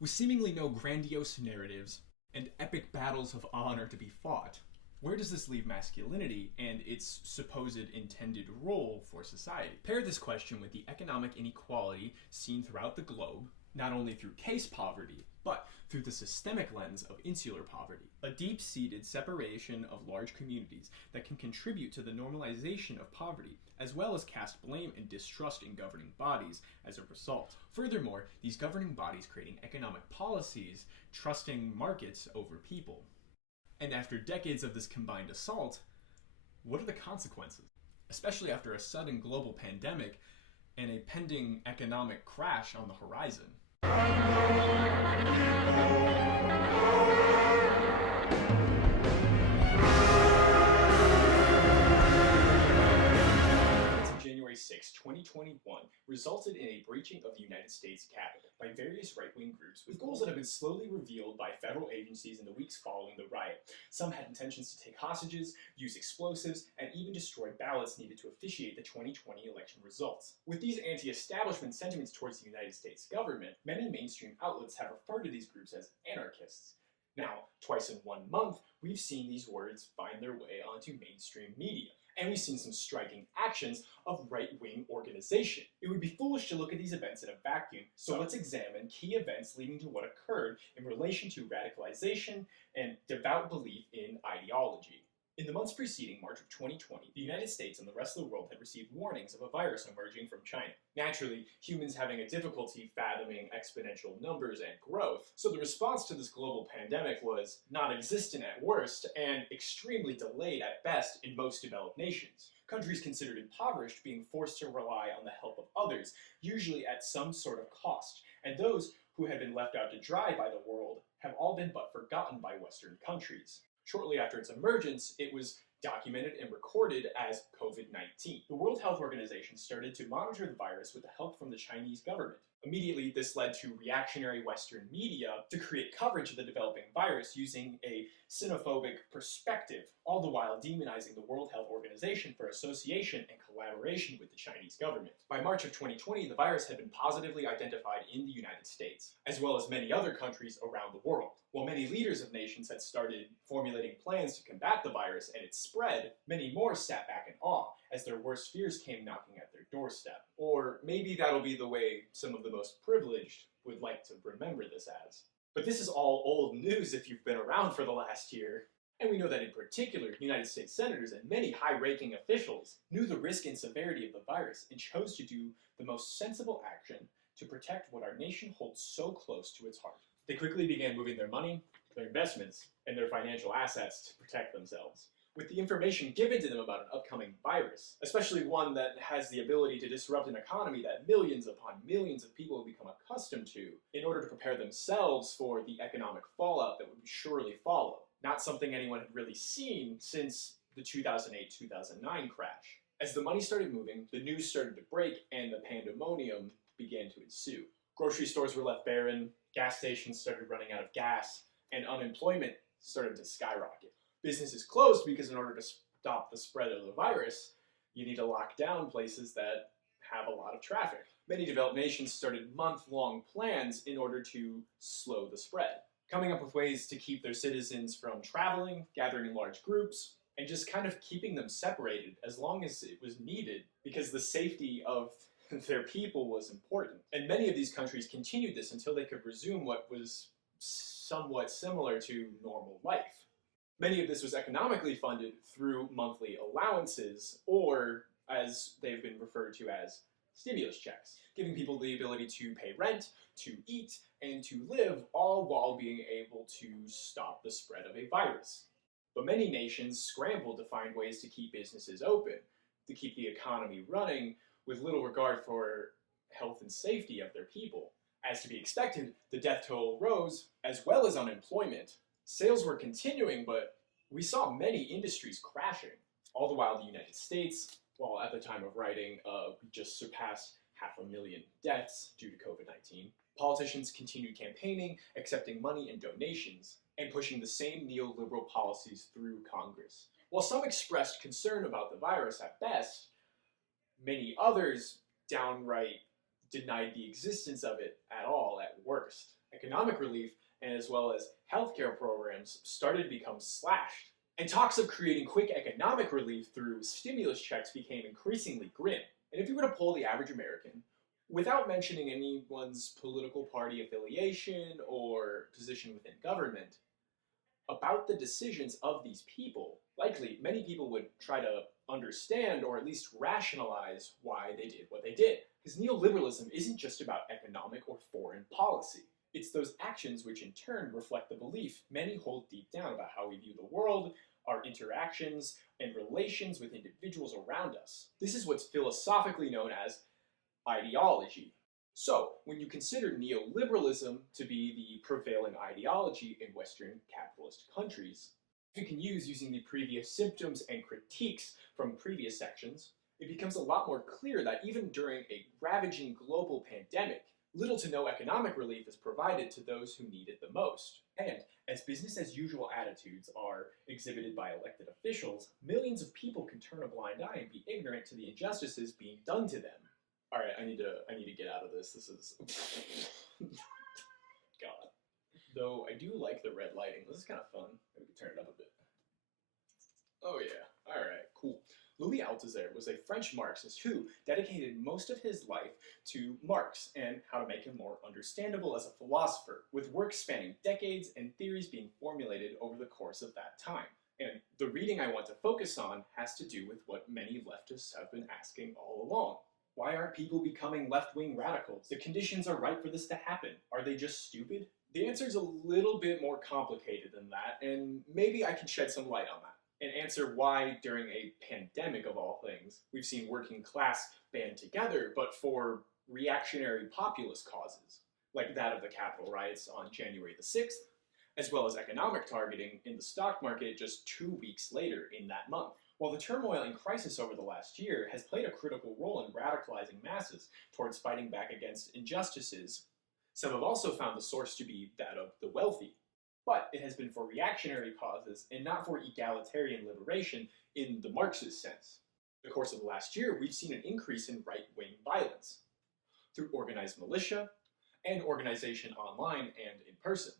With seemingly no grandiose narratives and epic battles of honor to be fought, where does this leave masculinity and its supposed intended role for society? Pair this question with the economic inequality seen throughout the globe, not only through case poverty, but through the systemic lens of insular poverty, a deep-seated separation of large communities that can contribute to the normalization of poverty, as well as cast blame and distrust in governing bodies as a result. Furthermore, these governing bodies creating economic policies, trusting markets over people. And after decades of this combined assault, what are the consequences? Especially after a sudden global pandemic and a pending economic crash on the horizon. January 6, 2021 resulted in a breaching of the United States Capitol by various right-wing groups with goals that have been slowly revealed by federal agencies in the weeks following the riot. Some had intentions to take hostages, use explosives, and even destroy ballots needed to officiate the 2020 election results. With these anti-establishment sentiments towards the United States government, many mainstream outlets have referred to these groups as anarchists. Now, twice in 1 month, we've seen these words find their way onto mainstream media. And we've seen some striking actions of right-wing organization. It would be foolish to look at these events in a vacuum, so let's examine key events leading to what occurred in relation to radicalization and devout belief in ideology. In the months preceding March of 2020, the United States and the rest of the world had received warnings of a virus emerging from China. Naturally, humans having a difficulty fathoming exponential numbers and growth, so the response to this global pandemic was non-existent at worst and extremely delayed at best in most developed nations. Countries considered impoverished being forced to rely on the help of others, usually at some sort of cost, and those who had been left out to dry by the world have all been but forgotten by Western countries. Shortly after its emergence, it was documented and recorded as COVID-19. The World Health Organization started to monitor the virus with the help from the Chinese government. Immediately, this led to reactionary Western media to create coverage of the developing virus using a xenophobic perspective, all the while demonizing the World Health Organization for association and collaboration with the Chinese government. By March of 2020, the virus had been positively identified in the United States, as well as many other countries around the world. While many leaders of nations had started formulating plans to combat the virus and its spread, many more sat back in awe as their worst fears came knocking at their doorstep. Or maybe that'll be the way some of the most privileged would like to remember this as. But this is all old news if you've been around for the last year. And we know that in particular, United States senators and many high-ranking officials knew the risk and severity of the virus and chose to do the most sensible action to protect what our nation holds so close to its heart. They quickly began moving their money, their investments, and their financial assets to protect themselves. With the information given to them about an upcoming virus, especially one that has the ability to disrupt an economy that millions upon millions of people have become accustomed to, in order to prepare themselves for the economic fallout that would surely follow. Not something anyone had really seen since the 2008-2009 crash. As the money started moving, the news started to break, and the pandemonium began to ensue. Grocery stores were left barren, gas stations started running out of gas, and unemployment started to skyrocket. Businesses closed because in order to stop the spread of the virus, you need to lock down places that have a lot of traffic. Many developed nations started month-long plans in order to slow the spread, coming up with ways to keep their citizens from traveling, gathering in large groups, and just kind of keeping them separated as long as it was needed, because the safety of their people was important. And many of these countries continued this until they could resume what was somewhat similar to normal life. Many of this was economically funded through monthly allowances, or as they've been referred to as stimulus checks, giving people the ability to pay rent, to eat, and to live, all while being able to stop the spread of a virus. But many nations scrambled to find ways to keep businesses open, to keep the economy running, with little regard for health and safety of their people. As to be expected, the death toll rose, as well as unemployment. Sales were continuing, but we saw many industries crashing. All the while the United States, while at the time of writing, we just surpassed 500,000 deaths due to COVID-19. Politicians continued campaigning, accepting money and donations, and pushing the same neoliberal policies through Congress. While some expressed concern about the virus at best, many others downright denied the existence of it at all at worst. Economic relief, and as well as healthcare programs, started to become slashed. And talks of creating quick economic relief through stimulus checks became increasingly grim. And if you were to poll the average American, without mentioning anyone's political party affiliation or position within government, about the decisions of these people, likely many people would try to understand or at least rationalize why they did what they did. Because neoliberalism isn't just about economic or foreign policy. It's those actions which in turn reflect the belief many hold deep down about how we view the world, our interactions, and relations with individuals around us. This is what's philosophically known as ideology. So, when you consider neoliberalism to be the prevailing ideology in Western capitalist countries, you can use using the previous symptoms and critiques from previous sections, it becomes a lot more clear that even during a ravaging global pandemic, little to no economic relief is provided to those who need it the most. And as business as usual attitudes are exhibited by elected officials, millions of people can turn a blind eye and be ignorant to the injustices being done to them. All right, I need to get out of this. This is God. Though I do like the red lighting. This is kind of fun. Maybe we can turn it up a bit. Oh yeah. All right. Cool. Louis Althusser was a French Marxist who dedicated most of his life to Marx and how to make him more understandable as a philosopher, with work spanning decades and theories being formulated over the course of that time. And the reading I want to focus on has to do with what many leftists have been asking all along. Why aren't people becoming left-wing radicals? The conditions are right for this to happen. Are they just stupid? The answer is a little bit more complicated than that, and maybe I can shed some light on that and answer why, during a pandemic of all things, we've seen working class band together, but for reactionary populist causes, like that of the Capitol riots on January the 6th, as well as economic targeting in the stock market just 2 weeks later in that month. While the turmoil and crisis over the last year has played a critical role in radicalizing masses towards fighting back against injustices, some have also found the source to be that of the wealthy. But it has been for reactionary causes and not for egalitarian liberation in the Marxist sense. In the course of the last year, we've seen an increase in right-wing violence through organized militia and organization online and in person.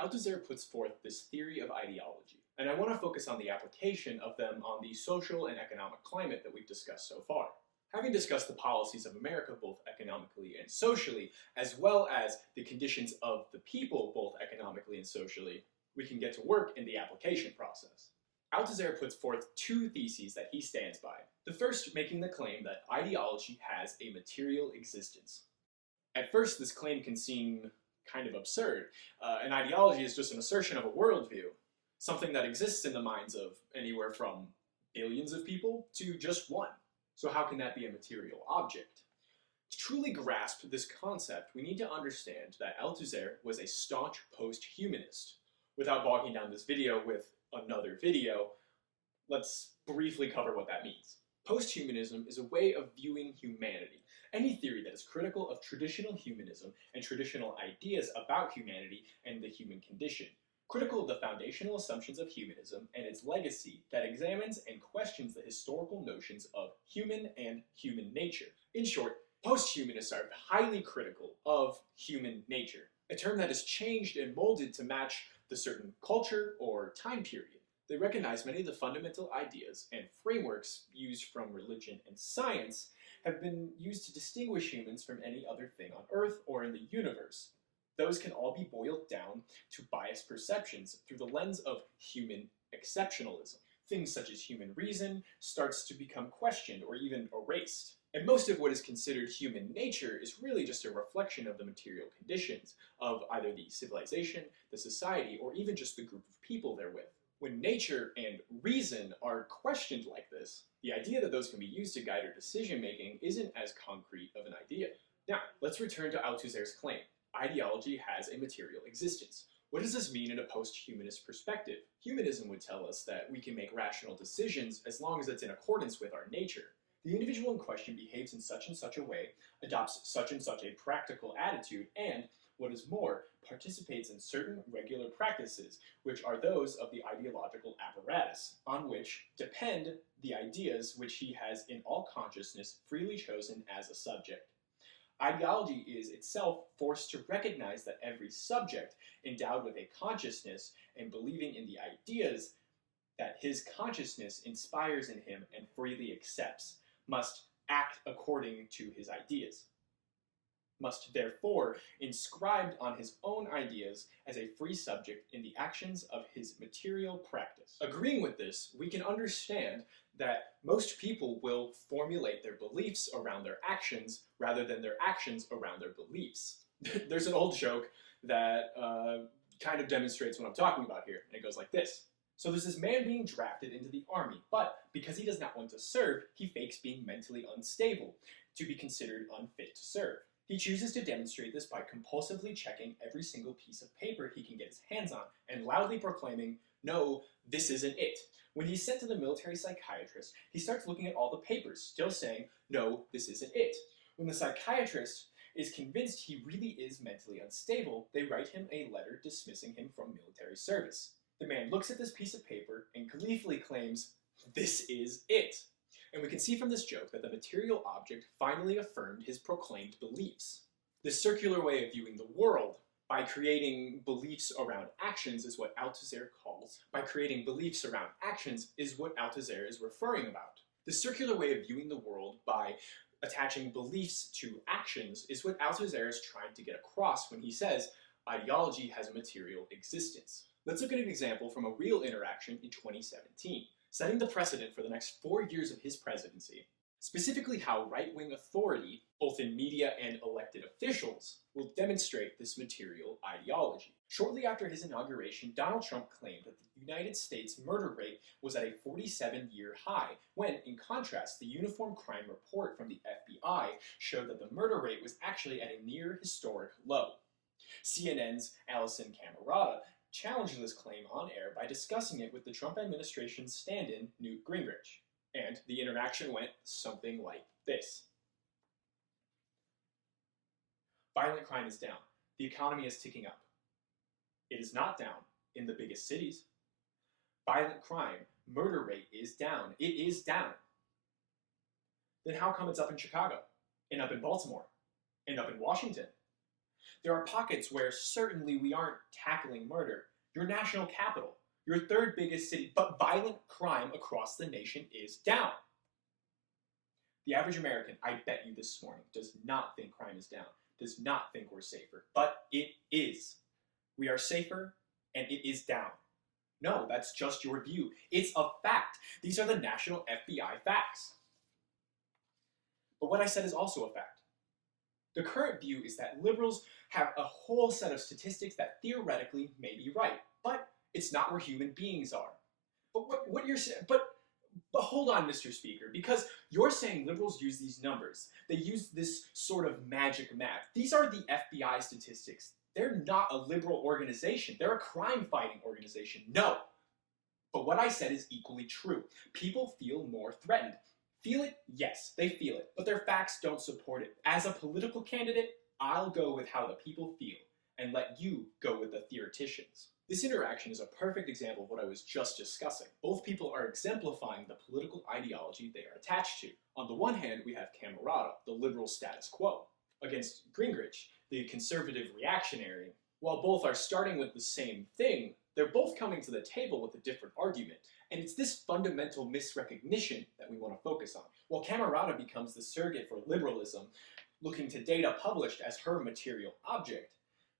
Althusser puts forth this theory of ideology, and I want to focus on the application of them on the social and economic climate that we've discussed so far. Having discussed the policies of America both economically and socially, as well as the conditions of the people both economically and socially, we can get to work in the application process. Althusser puts forth two theses that he stands by. The first making the claim that ideology has a material existence. At first, this claim can seem kind of absurd. An ideology is just an assertion of a worldview, something that exists in the minds of anywhere from billions of people to just one. So how can that be a material object? To truly grasp this concept, we need to understand that Althusser was a staunch post-humanist. Without bogging down this video with another video, let's briefly cover what that means. Posthumanism is a way of viewing humanity. Any theory that is critical of traditional humanism and traditional ideas about humanity and the human condition. Critical of the foundational assumptions of humanism and its legacy that examines and questions the historical notions of human and human nature. In short, posthumanists are highly critical of human nature, a term that is changed and molded to match the certain culture or time period. They recognize many of the fundamental ideas and frameworks used from religion and science have been used to distinguish humans from any other thing on Earth or in the universe. Those can all be boiled down to biased perceptions through the lens of human exceptionalism. Things such as human reason starts to become questioned or even erased. And most of what is considered human nature is really just a reflection of the material conditions of either the civilization, the society, or even just the group of people therewith. When nature and reason are questioned like this, the idea that those can be used to guide our decision-making isn't as concrete of an idea. Now, let's return to Althusser's claim. Ideology has a material existence. What does this mean in a post-humanist perspective? Humanism would tell us that we can make rational decisions as long as it's in accordance with our nature. The individual in question behaves in such and such a way, adopts such and such a practical attitude, and, what is more, participates in certain regular practices, which are those of the ideological apparatus, on which depend the ideas which he has in all consciousness freely chosen as a subject. Ideology is itself forced to recognize that every subject endowed with a consciousness and believing in the ideas that his consciousness inspires in him and freely accepts must act according to his ideas, must therefore inscribe on his own ideas as a free subject in the actions of his material practice. Agreeing with this, we can understand that most people will formulate their beliefs around their actions rather than their actions around their beliefs. There's an old joke that kind of demonstrates what I'm talking about here, and it goes like this. So there's this man being drafted into the army, but because he does not want to serve, he fakes being mentally unstable to be considered unfit to serve. He chooses to demonstrate this by compulsively checking every single piece of paper he can get his hands on and loudly proclaiming, "No, this isn't it." When he's sent to the military psychiatrist, he starts looking at all the papers, still saying, "No, this isn't it." When the psychiatrist is convinced he really is mentally unstable, they write him a letter dismissing him from military service. The man looks at this piece of paper and gleefully claims, "This is it." And we can see from this joke that the material object finally affirmed his proclaimed beliefs. This circular way of viewing the world, by creating beliefs around actions, is what Althusser calls. By creating beliefs around actions is what Althusser is referring about. The circular way of viewing the world by attaching beliefs to actions is what Althusser is trying to get across when he says ideology has a material existence. Let's look at an example from a real interaction in 2017. Setting the precedent for the next 4 years of his presidency, specifically how right-wing authority, both in media and elected officials, will demonstrate this material ideology. Shortly after his inauguration, Donald Trump claimed that the United States murder rate was at a 47-year high, when, in contrast, the Uniform Crime Report from the FBI showed that the murder rate was actually at a near historic low. CNN's Alison Camerata challenged this claim on air by discussing it with the Trump administration's stand-in, Newt Gingrich. And the interaction went something like this. Violent crime is down. The economy is ticking up. It is not down in the biggest cities. Violent crime, murder rate is down. It is down. Then how come it's up in Chicago, and up in Baltimore, and up in Washington? There are pockets where certainly we aren't tackling murder. Your national capital, your third biggest city, but violent crime across the nation is down. The average American, I bet you this morning, does not think crime is down, does not think we're safer, but it is. We are safer, and it is down. No, that's just your view. It's a fact. These are the national FBI facts. But what I said is also a fact. The current view is that liberals have a whole set of statistics that theoretically may be right, but it's not where human beings are. But what you're saying, but hold on, Mr. Speaker, because you're saying liberals use these numbers. They use this sort of magic math. These are the FBI statistics. They're not a liberal organization. They're a crime-fighting organization. No. But what I said is equally true. People feel more threatened. Feel it? Yes, they feel it, but their facts don't support it. As a political candidate, I'll go with how the people feel, and let you go with the theoreticians. This interaction is a perfect example of what I was just discussing. Both people are exemplifying the political ideology they are attached to. On the one hand, we have Camerata, the liberal status quo, against Gingrich, the conservative reactionary. While both are starting with the same thing, they're both coming to the table with a different argument. And it's this fundamental misrecognition that we want to focus on. While Camerata becomes the surrogate for liberalism, looking to data published as her material object,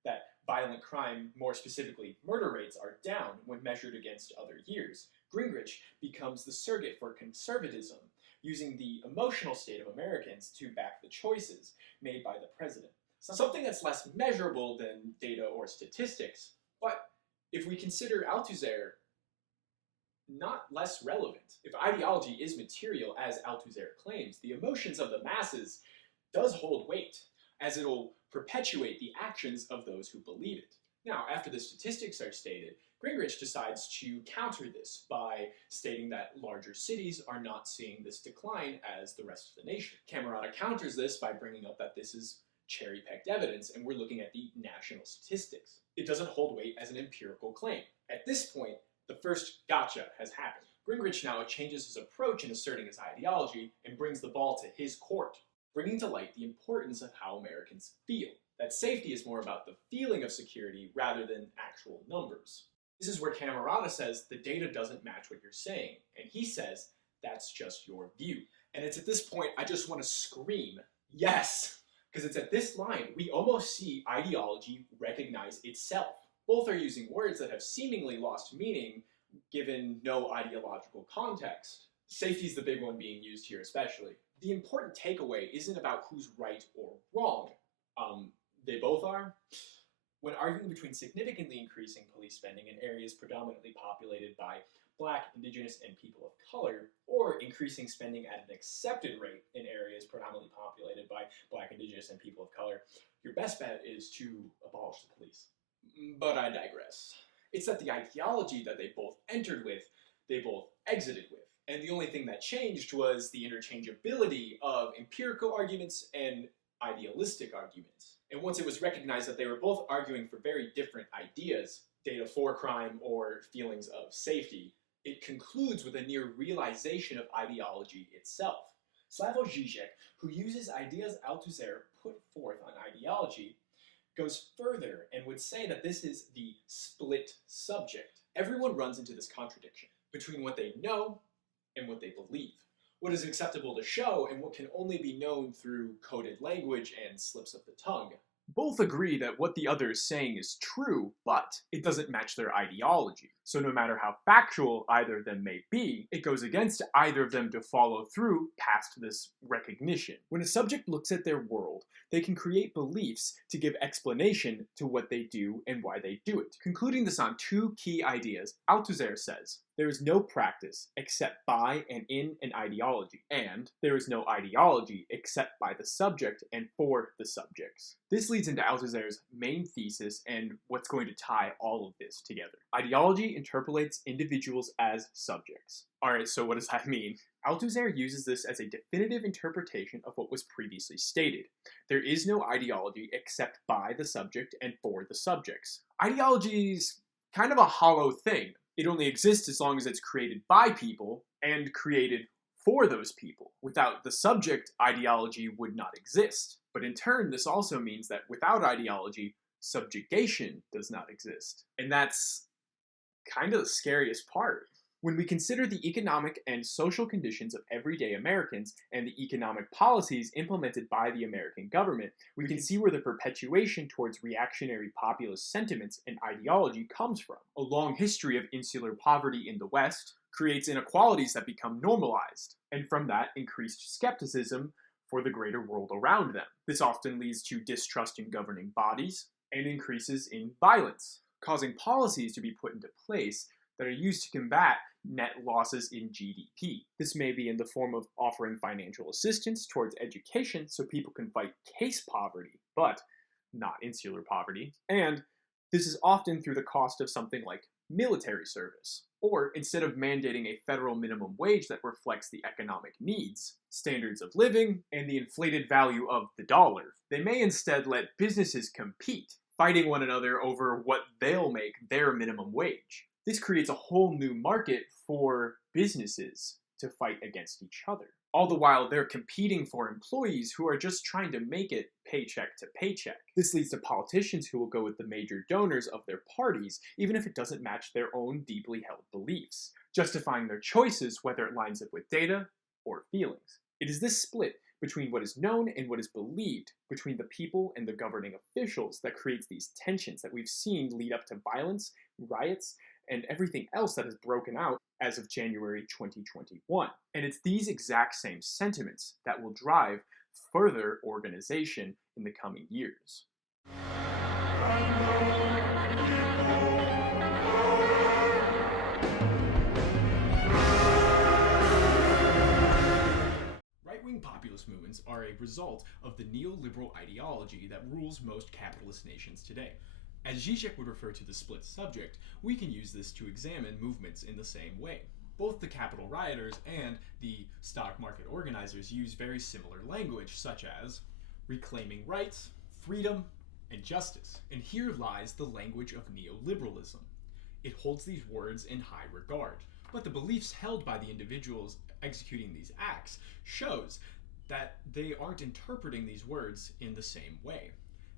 that violent crime, more specifically murder rates, are down when measured against other years, Gingrich becomes the surrogate for conservatism, using the emotional state of Americans to back the choices made by the president. Something that's less measurable than data or statistics, but if we consider Althusser, not less relevant. If ideology is material, as Althusser claims, the emotions of the masses does hold weight, as it'll perpetuate the actions of those who believe it. Now, after the statistics are stated, Gingrich decides to counter this by stating that larger cities are not seeing this decline as the rest of the nation. Camerata counters this by bringing up that this is cherry-picked evidence, and we're looking at the national statistics. It doesn't hold weight as an empirical claim. At this point, the first gotcha has happened. Gingrich now changes his approach in asserting his ideology and brings the ball to his court, bringing to light the importance of how Americans feel. That safety is more about the feeling of security rather than actual numbers. This is where Camerata says the data doesn't match what you're saying, and he says that's just your view. And it's at this point I just want to scream, yes! Because it's at this line we almost see ideology recognize itself. Both are using words that have seemingly lost meaning given no ideological context. Safety is the big one being used here especially. The important takeaway isn't about who's right or wrong. They both are. When arguing between significantly increasing police spending in areas predominantly populated by Black, Indigenous, and people of color, or increasing spending at an accepted rate in areas predominantly populated by Black, Indigenous, and people of color, your best bet is to abolish the police. But I digress. It's that the ideology that they both entered with, they both exited with. And the only thing that changed was the interchangeability of empirical arguments and idealistic arguments. And once it was recognized that they were both arguing for very different ideas, data for crime or feelings of safety, it concludes with a near realization of ideology itself. Slavoj Žižek, who uses ideas Althusser put forth on ideology, goes further and would say that this is the split subject. Everyone runs into this contradiction between what they know and what they believe. What is acceptable to show and what can only be known through coded language and slips of the tongue. Both agree that what the other is saying is true, but it doesn't match their ideology. So no matter how factual either of them may be, it goes against either of them to follow through past this recognition. When a subject looks at their world, they can create beliefs to give explanation to what they do and why they do it. Concluding this on two key ideas, Althusser says, there is no practice except by and in an ideology, and there is no ideology except by the subject and for the subjects. This leads into Althusser's main thesis and what's going to tie all of this together. Ideology interpolates individuals as subjects. Alright, so what does that mean? Althusser uses this as a definitive interpretation of what was previously stated. There is no ideology except by the subject and for the subjects. Ideology is kind of a hollow thing. It only exists as long as it's created by people and created for those people. Without the subject, ideology would not exist. But in turn, this also means that without ideology, subjugation does not exist. And that's kind of the scariest part. When we consider the economic and social conditions of everyday Americans and the economic policies implemented by the American government, we can see where the perpetuation towards reactionary populist sentiments and ideology comes from. A long history of insular poverty in the West creates inequalities that become normalized, and from that, increased skepticism for the greater world around them. This often leads to distrust in governing bodies and increases in violence, causing policies to be put into place that are used to combat net losses in GDP. This may be in the form of offering financial assistance towards education so people can fight case poverty, but not insular poverty. And this is often through the cost of something like military service. Or instead of mandating a federal minimum wage that reflects the economic needs, standards of living, and the inflated value of the dollar, they may instead let businesses compete, fighting one another over what they'll make their minimum wage. This creates a whole new market for businesses to fight against each other. All the while, they're competing for employees who are just trying to make it paycheck to paycheck. This leads to politicians who will go with the major donors of their parties, even if it doesn't match their own deeply held beliefs, justifying their choices whether it lines up with data or feelings. It is this split between what is known and what is believed, between the people and the governing officials, that creates these tensions that we've seen lead up to violence, riots, and everything else that has broken out as of January 2021. And it's these exact same sentiments that will drive further organization in the coming years. Right-wing populist movements are a result of the neoliberal ideology that rules most capitalist nations today. As Zizek would refer to the split subject, we can use this to examine movements in the same way. Both the Capitol rioters and the stock market organizers use very similar language, such as reclaiming rights, freedom, and justice. And here lies the language of neoliberalism. It holds these words in high regard, but the beliefs held by the individuals executing these acts shows that they aren't interpreting these words in the same way.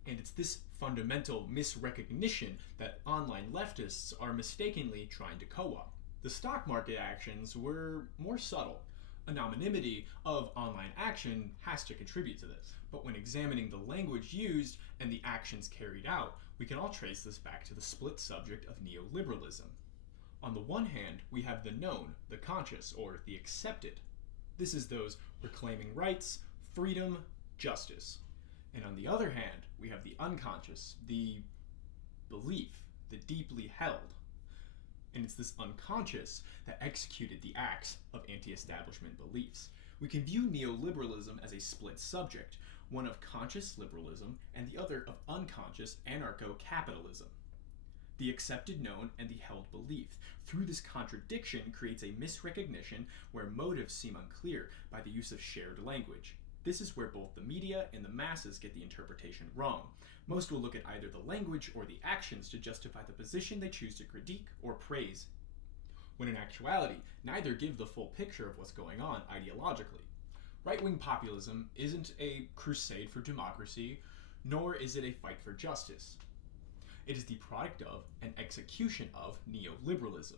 And it's this fundamental misrecognition that online leftists are mistakenly trying to co-opt. The stock market actions were more subtle. Anonymity of online action has to contribute to this. But when examining the language used and the actions carried out, we can all trace this back to the split subject of neoliberalism. On the one hand, we have the known, the conscious, or the accepted. This is those reclaiming rights, freedom, justice. And on the other hand, we have the unconscious, the belief, the deeply held. And it's this unconscious that executed the acts of anti-establishment beliefs. We can view neoliberalism as a split subject, one of conscious liberalism and the other of unconscious anarcho-capitalism. The accepted known and the held belief. Through this contradiction creates a misrecognition where motives seem unclear by the use of shared language. This is where both the media and the masses get the interpretation wrong. Most will look at either the language or the actions to justify the position they choose to critique or praise, when in actuality, neither give the full picture of what's going on ideologically. Right-wing populism isn't a crusade for democracy, nor is it a fight for justice. It is the product of and execution of neoliberalism.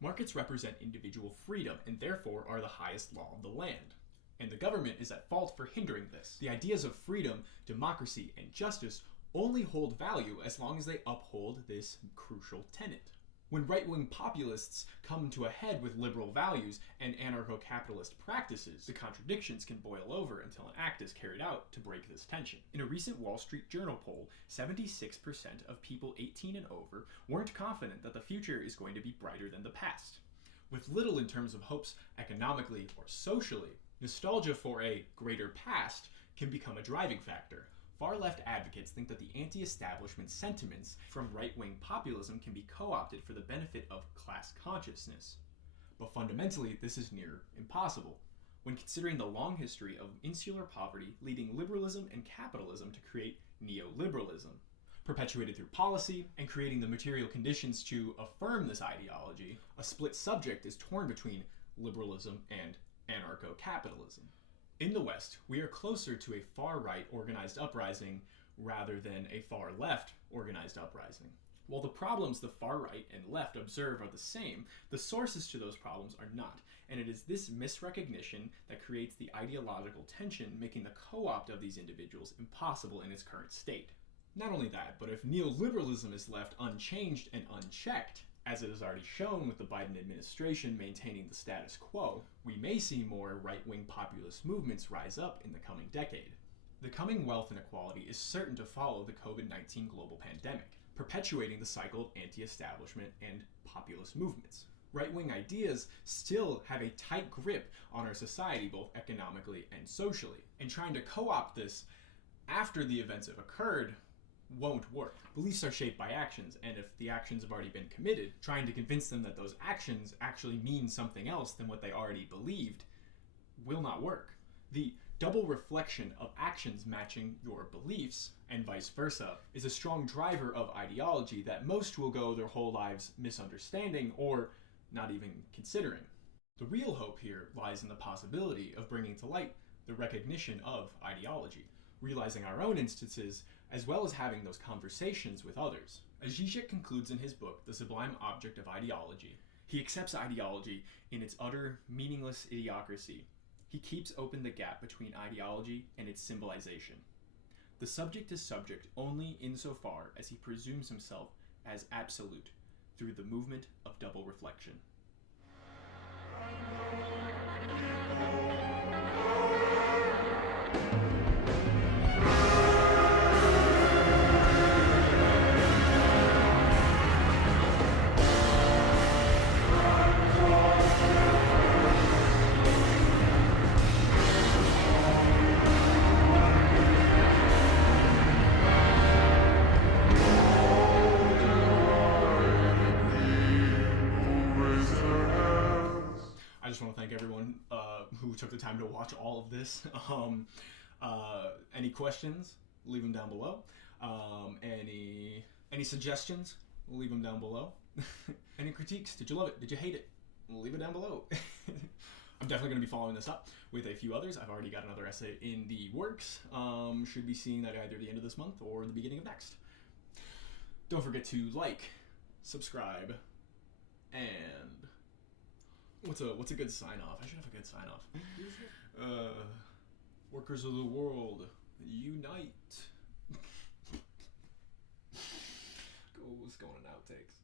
Markets represent individual freedom and therefore are the highest law of the land. And the government is at fault for hindering this. The ideas of freedom, democracy, and justice only hold value as long as they uphold this crucial tenet. When right-wing populists come to a head with liberal values and anarcho-capitalist practices, the contradictions can boil over until an act is carried out to break this tension. In a recent Wall Street Journal poll, 76% of people 18 and over weren't confident that the future is going to be brighter than the past. With little in terms of hopes economically or socially, nostalgia for a greater past can become a driving factor. Far-left advocates think that the anti-establishment sentiments from right-wing populism can be co-opted for the benefit of class consciousness. But fundamentally, this is near impossible, when considering the long history of insular poverty leading liberalism and capitalism to create neoliberalism. Perpetuated through policy and creating the material conditions to affirm this ideology, a split subject is torn between liberalism and anarcho-capitalism. In the West, we are closer to a far-right organized uprising rather than a far-left organized uprising. While the problems the far-right and left observe are the same, the sources to those problems are not, and it is this misrecognition that creates the ideological tension, making the co-opt of these individuals impossible in its current state. Not only that, but if neoliberalism is left unchanged and unchecked, as it is already shown with the Biden administration maintaining the status quo, we may see more right-wing populist movements rise up in the coming decade. The coming wealth inequality is certain to follow the COVID-19 global pandemic, perpetuating the cycle of anti-establishment and populist movements. Right-wing ideas still have a tight grip on our society, both economically and socially, and trying to co-opt this after the events have occurred won't work. Beliefs are shaped by actions, and if the actions have already been committed, trying to convince them that those actions actually mean something else than what they already believed will not work. The double reflection of actions matching your beliefs, and vice versa, is a strong driver of ideology that most will go their whole lives misunderstanding or not even considering. The real hope here lies in the possibility of bringing to light the recognition of ideology, realizing our own instances, as well as having those conversations with others. As Zizek concludes in his book, The Sublime Object of Ideology, he accepts ideology in its utter, meaningless idiocracy. He keeps open the gap between ideology and its symbolization. The subject is subject only insofar as he presumes himself as absolute through the movement of double reflection. I just want to thank everyone who took the time to watch all of this. Any questions? Leave them down below. Any suggestions? Leave them down below. Any critiques? Did you love it? Did you hate it? Leave it down below. I'm definitely going to be following this up with a few others. I've already got another essay in the works. Should be seeing that either the end of this month or the beginning of next. Don't forget to like, subscribe, and what's a good sign off? I should have a good sign off. Workers of the world, unite. Go, let's go on an outtakes.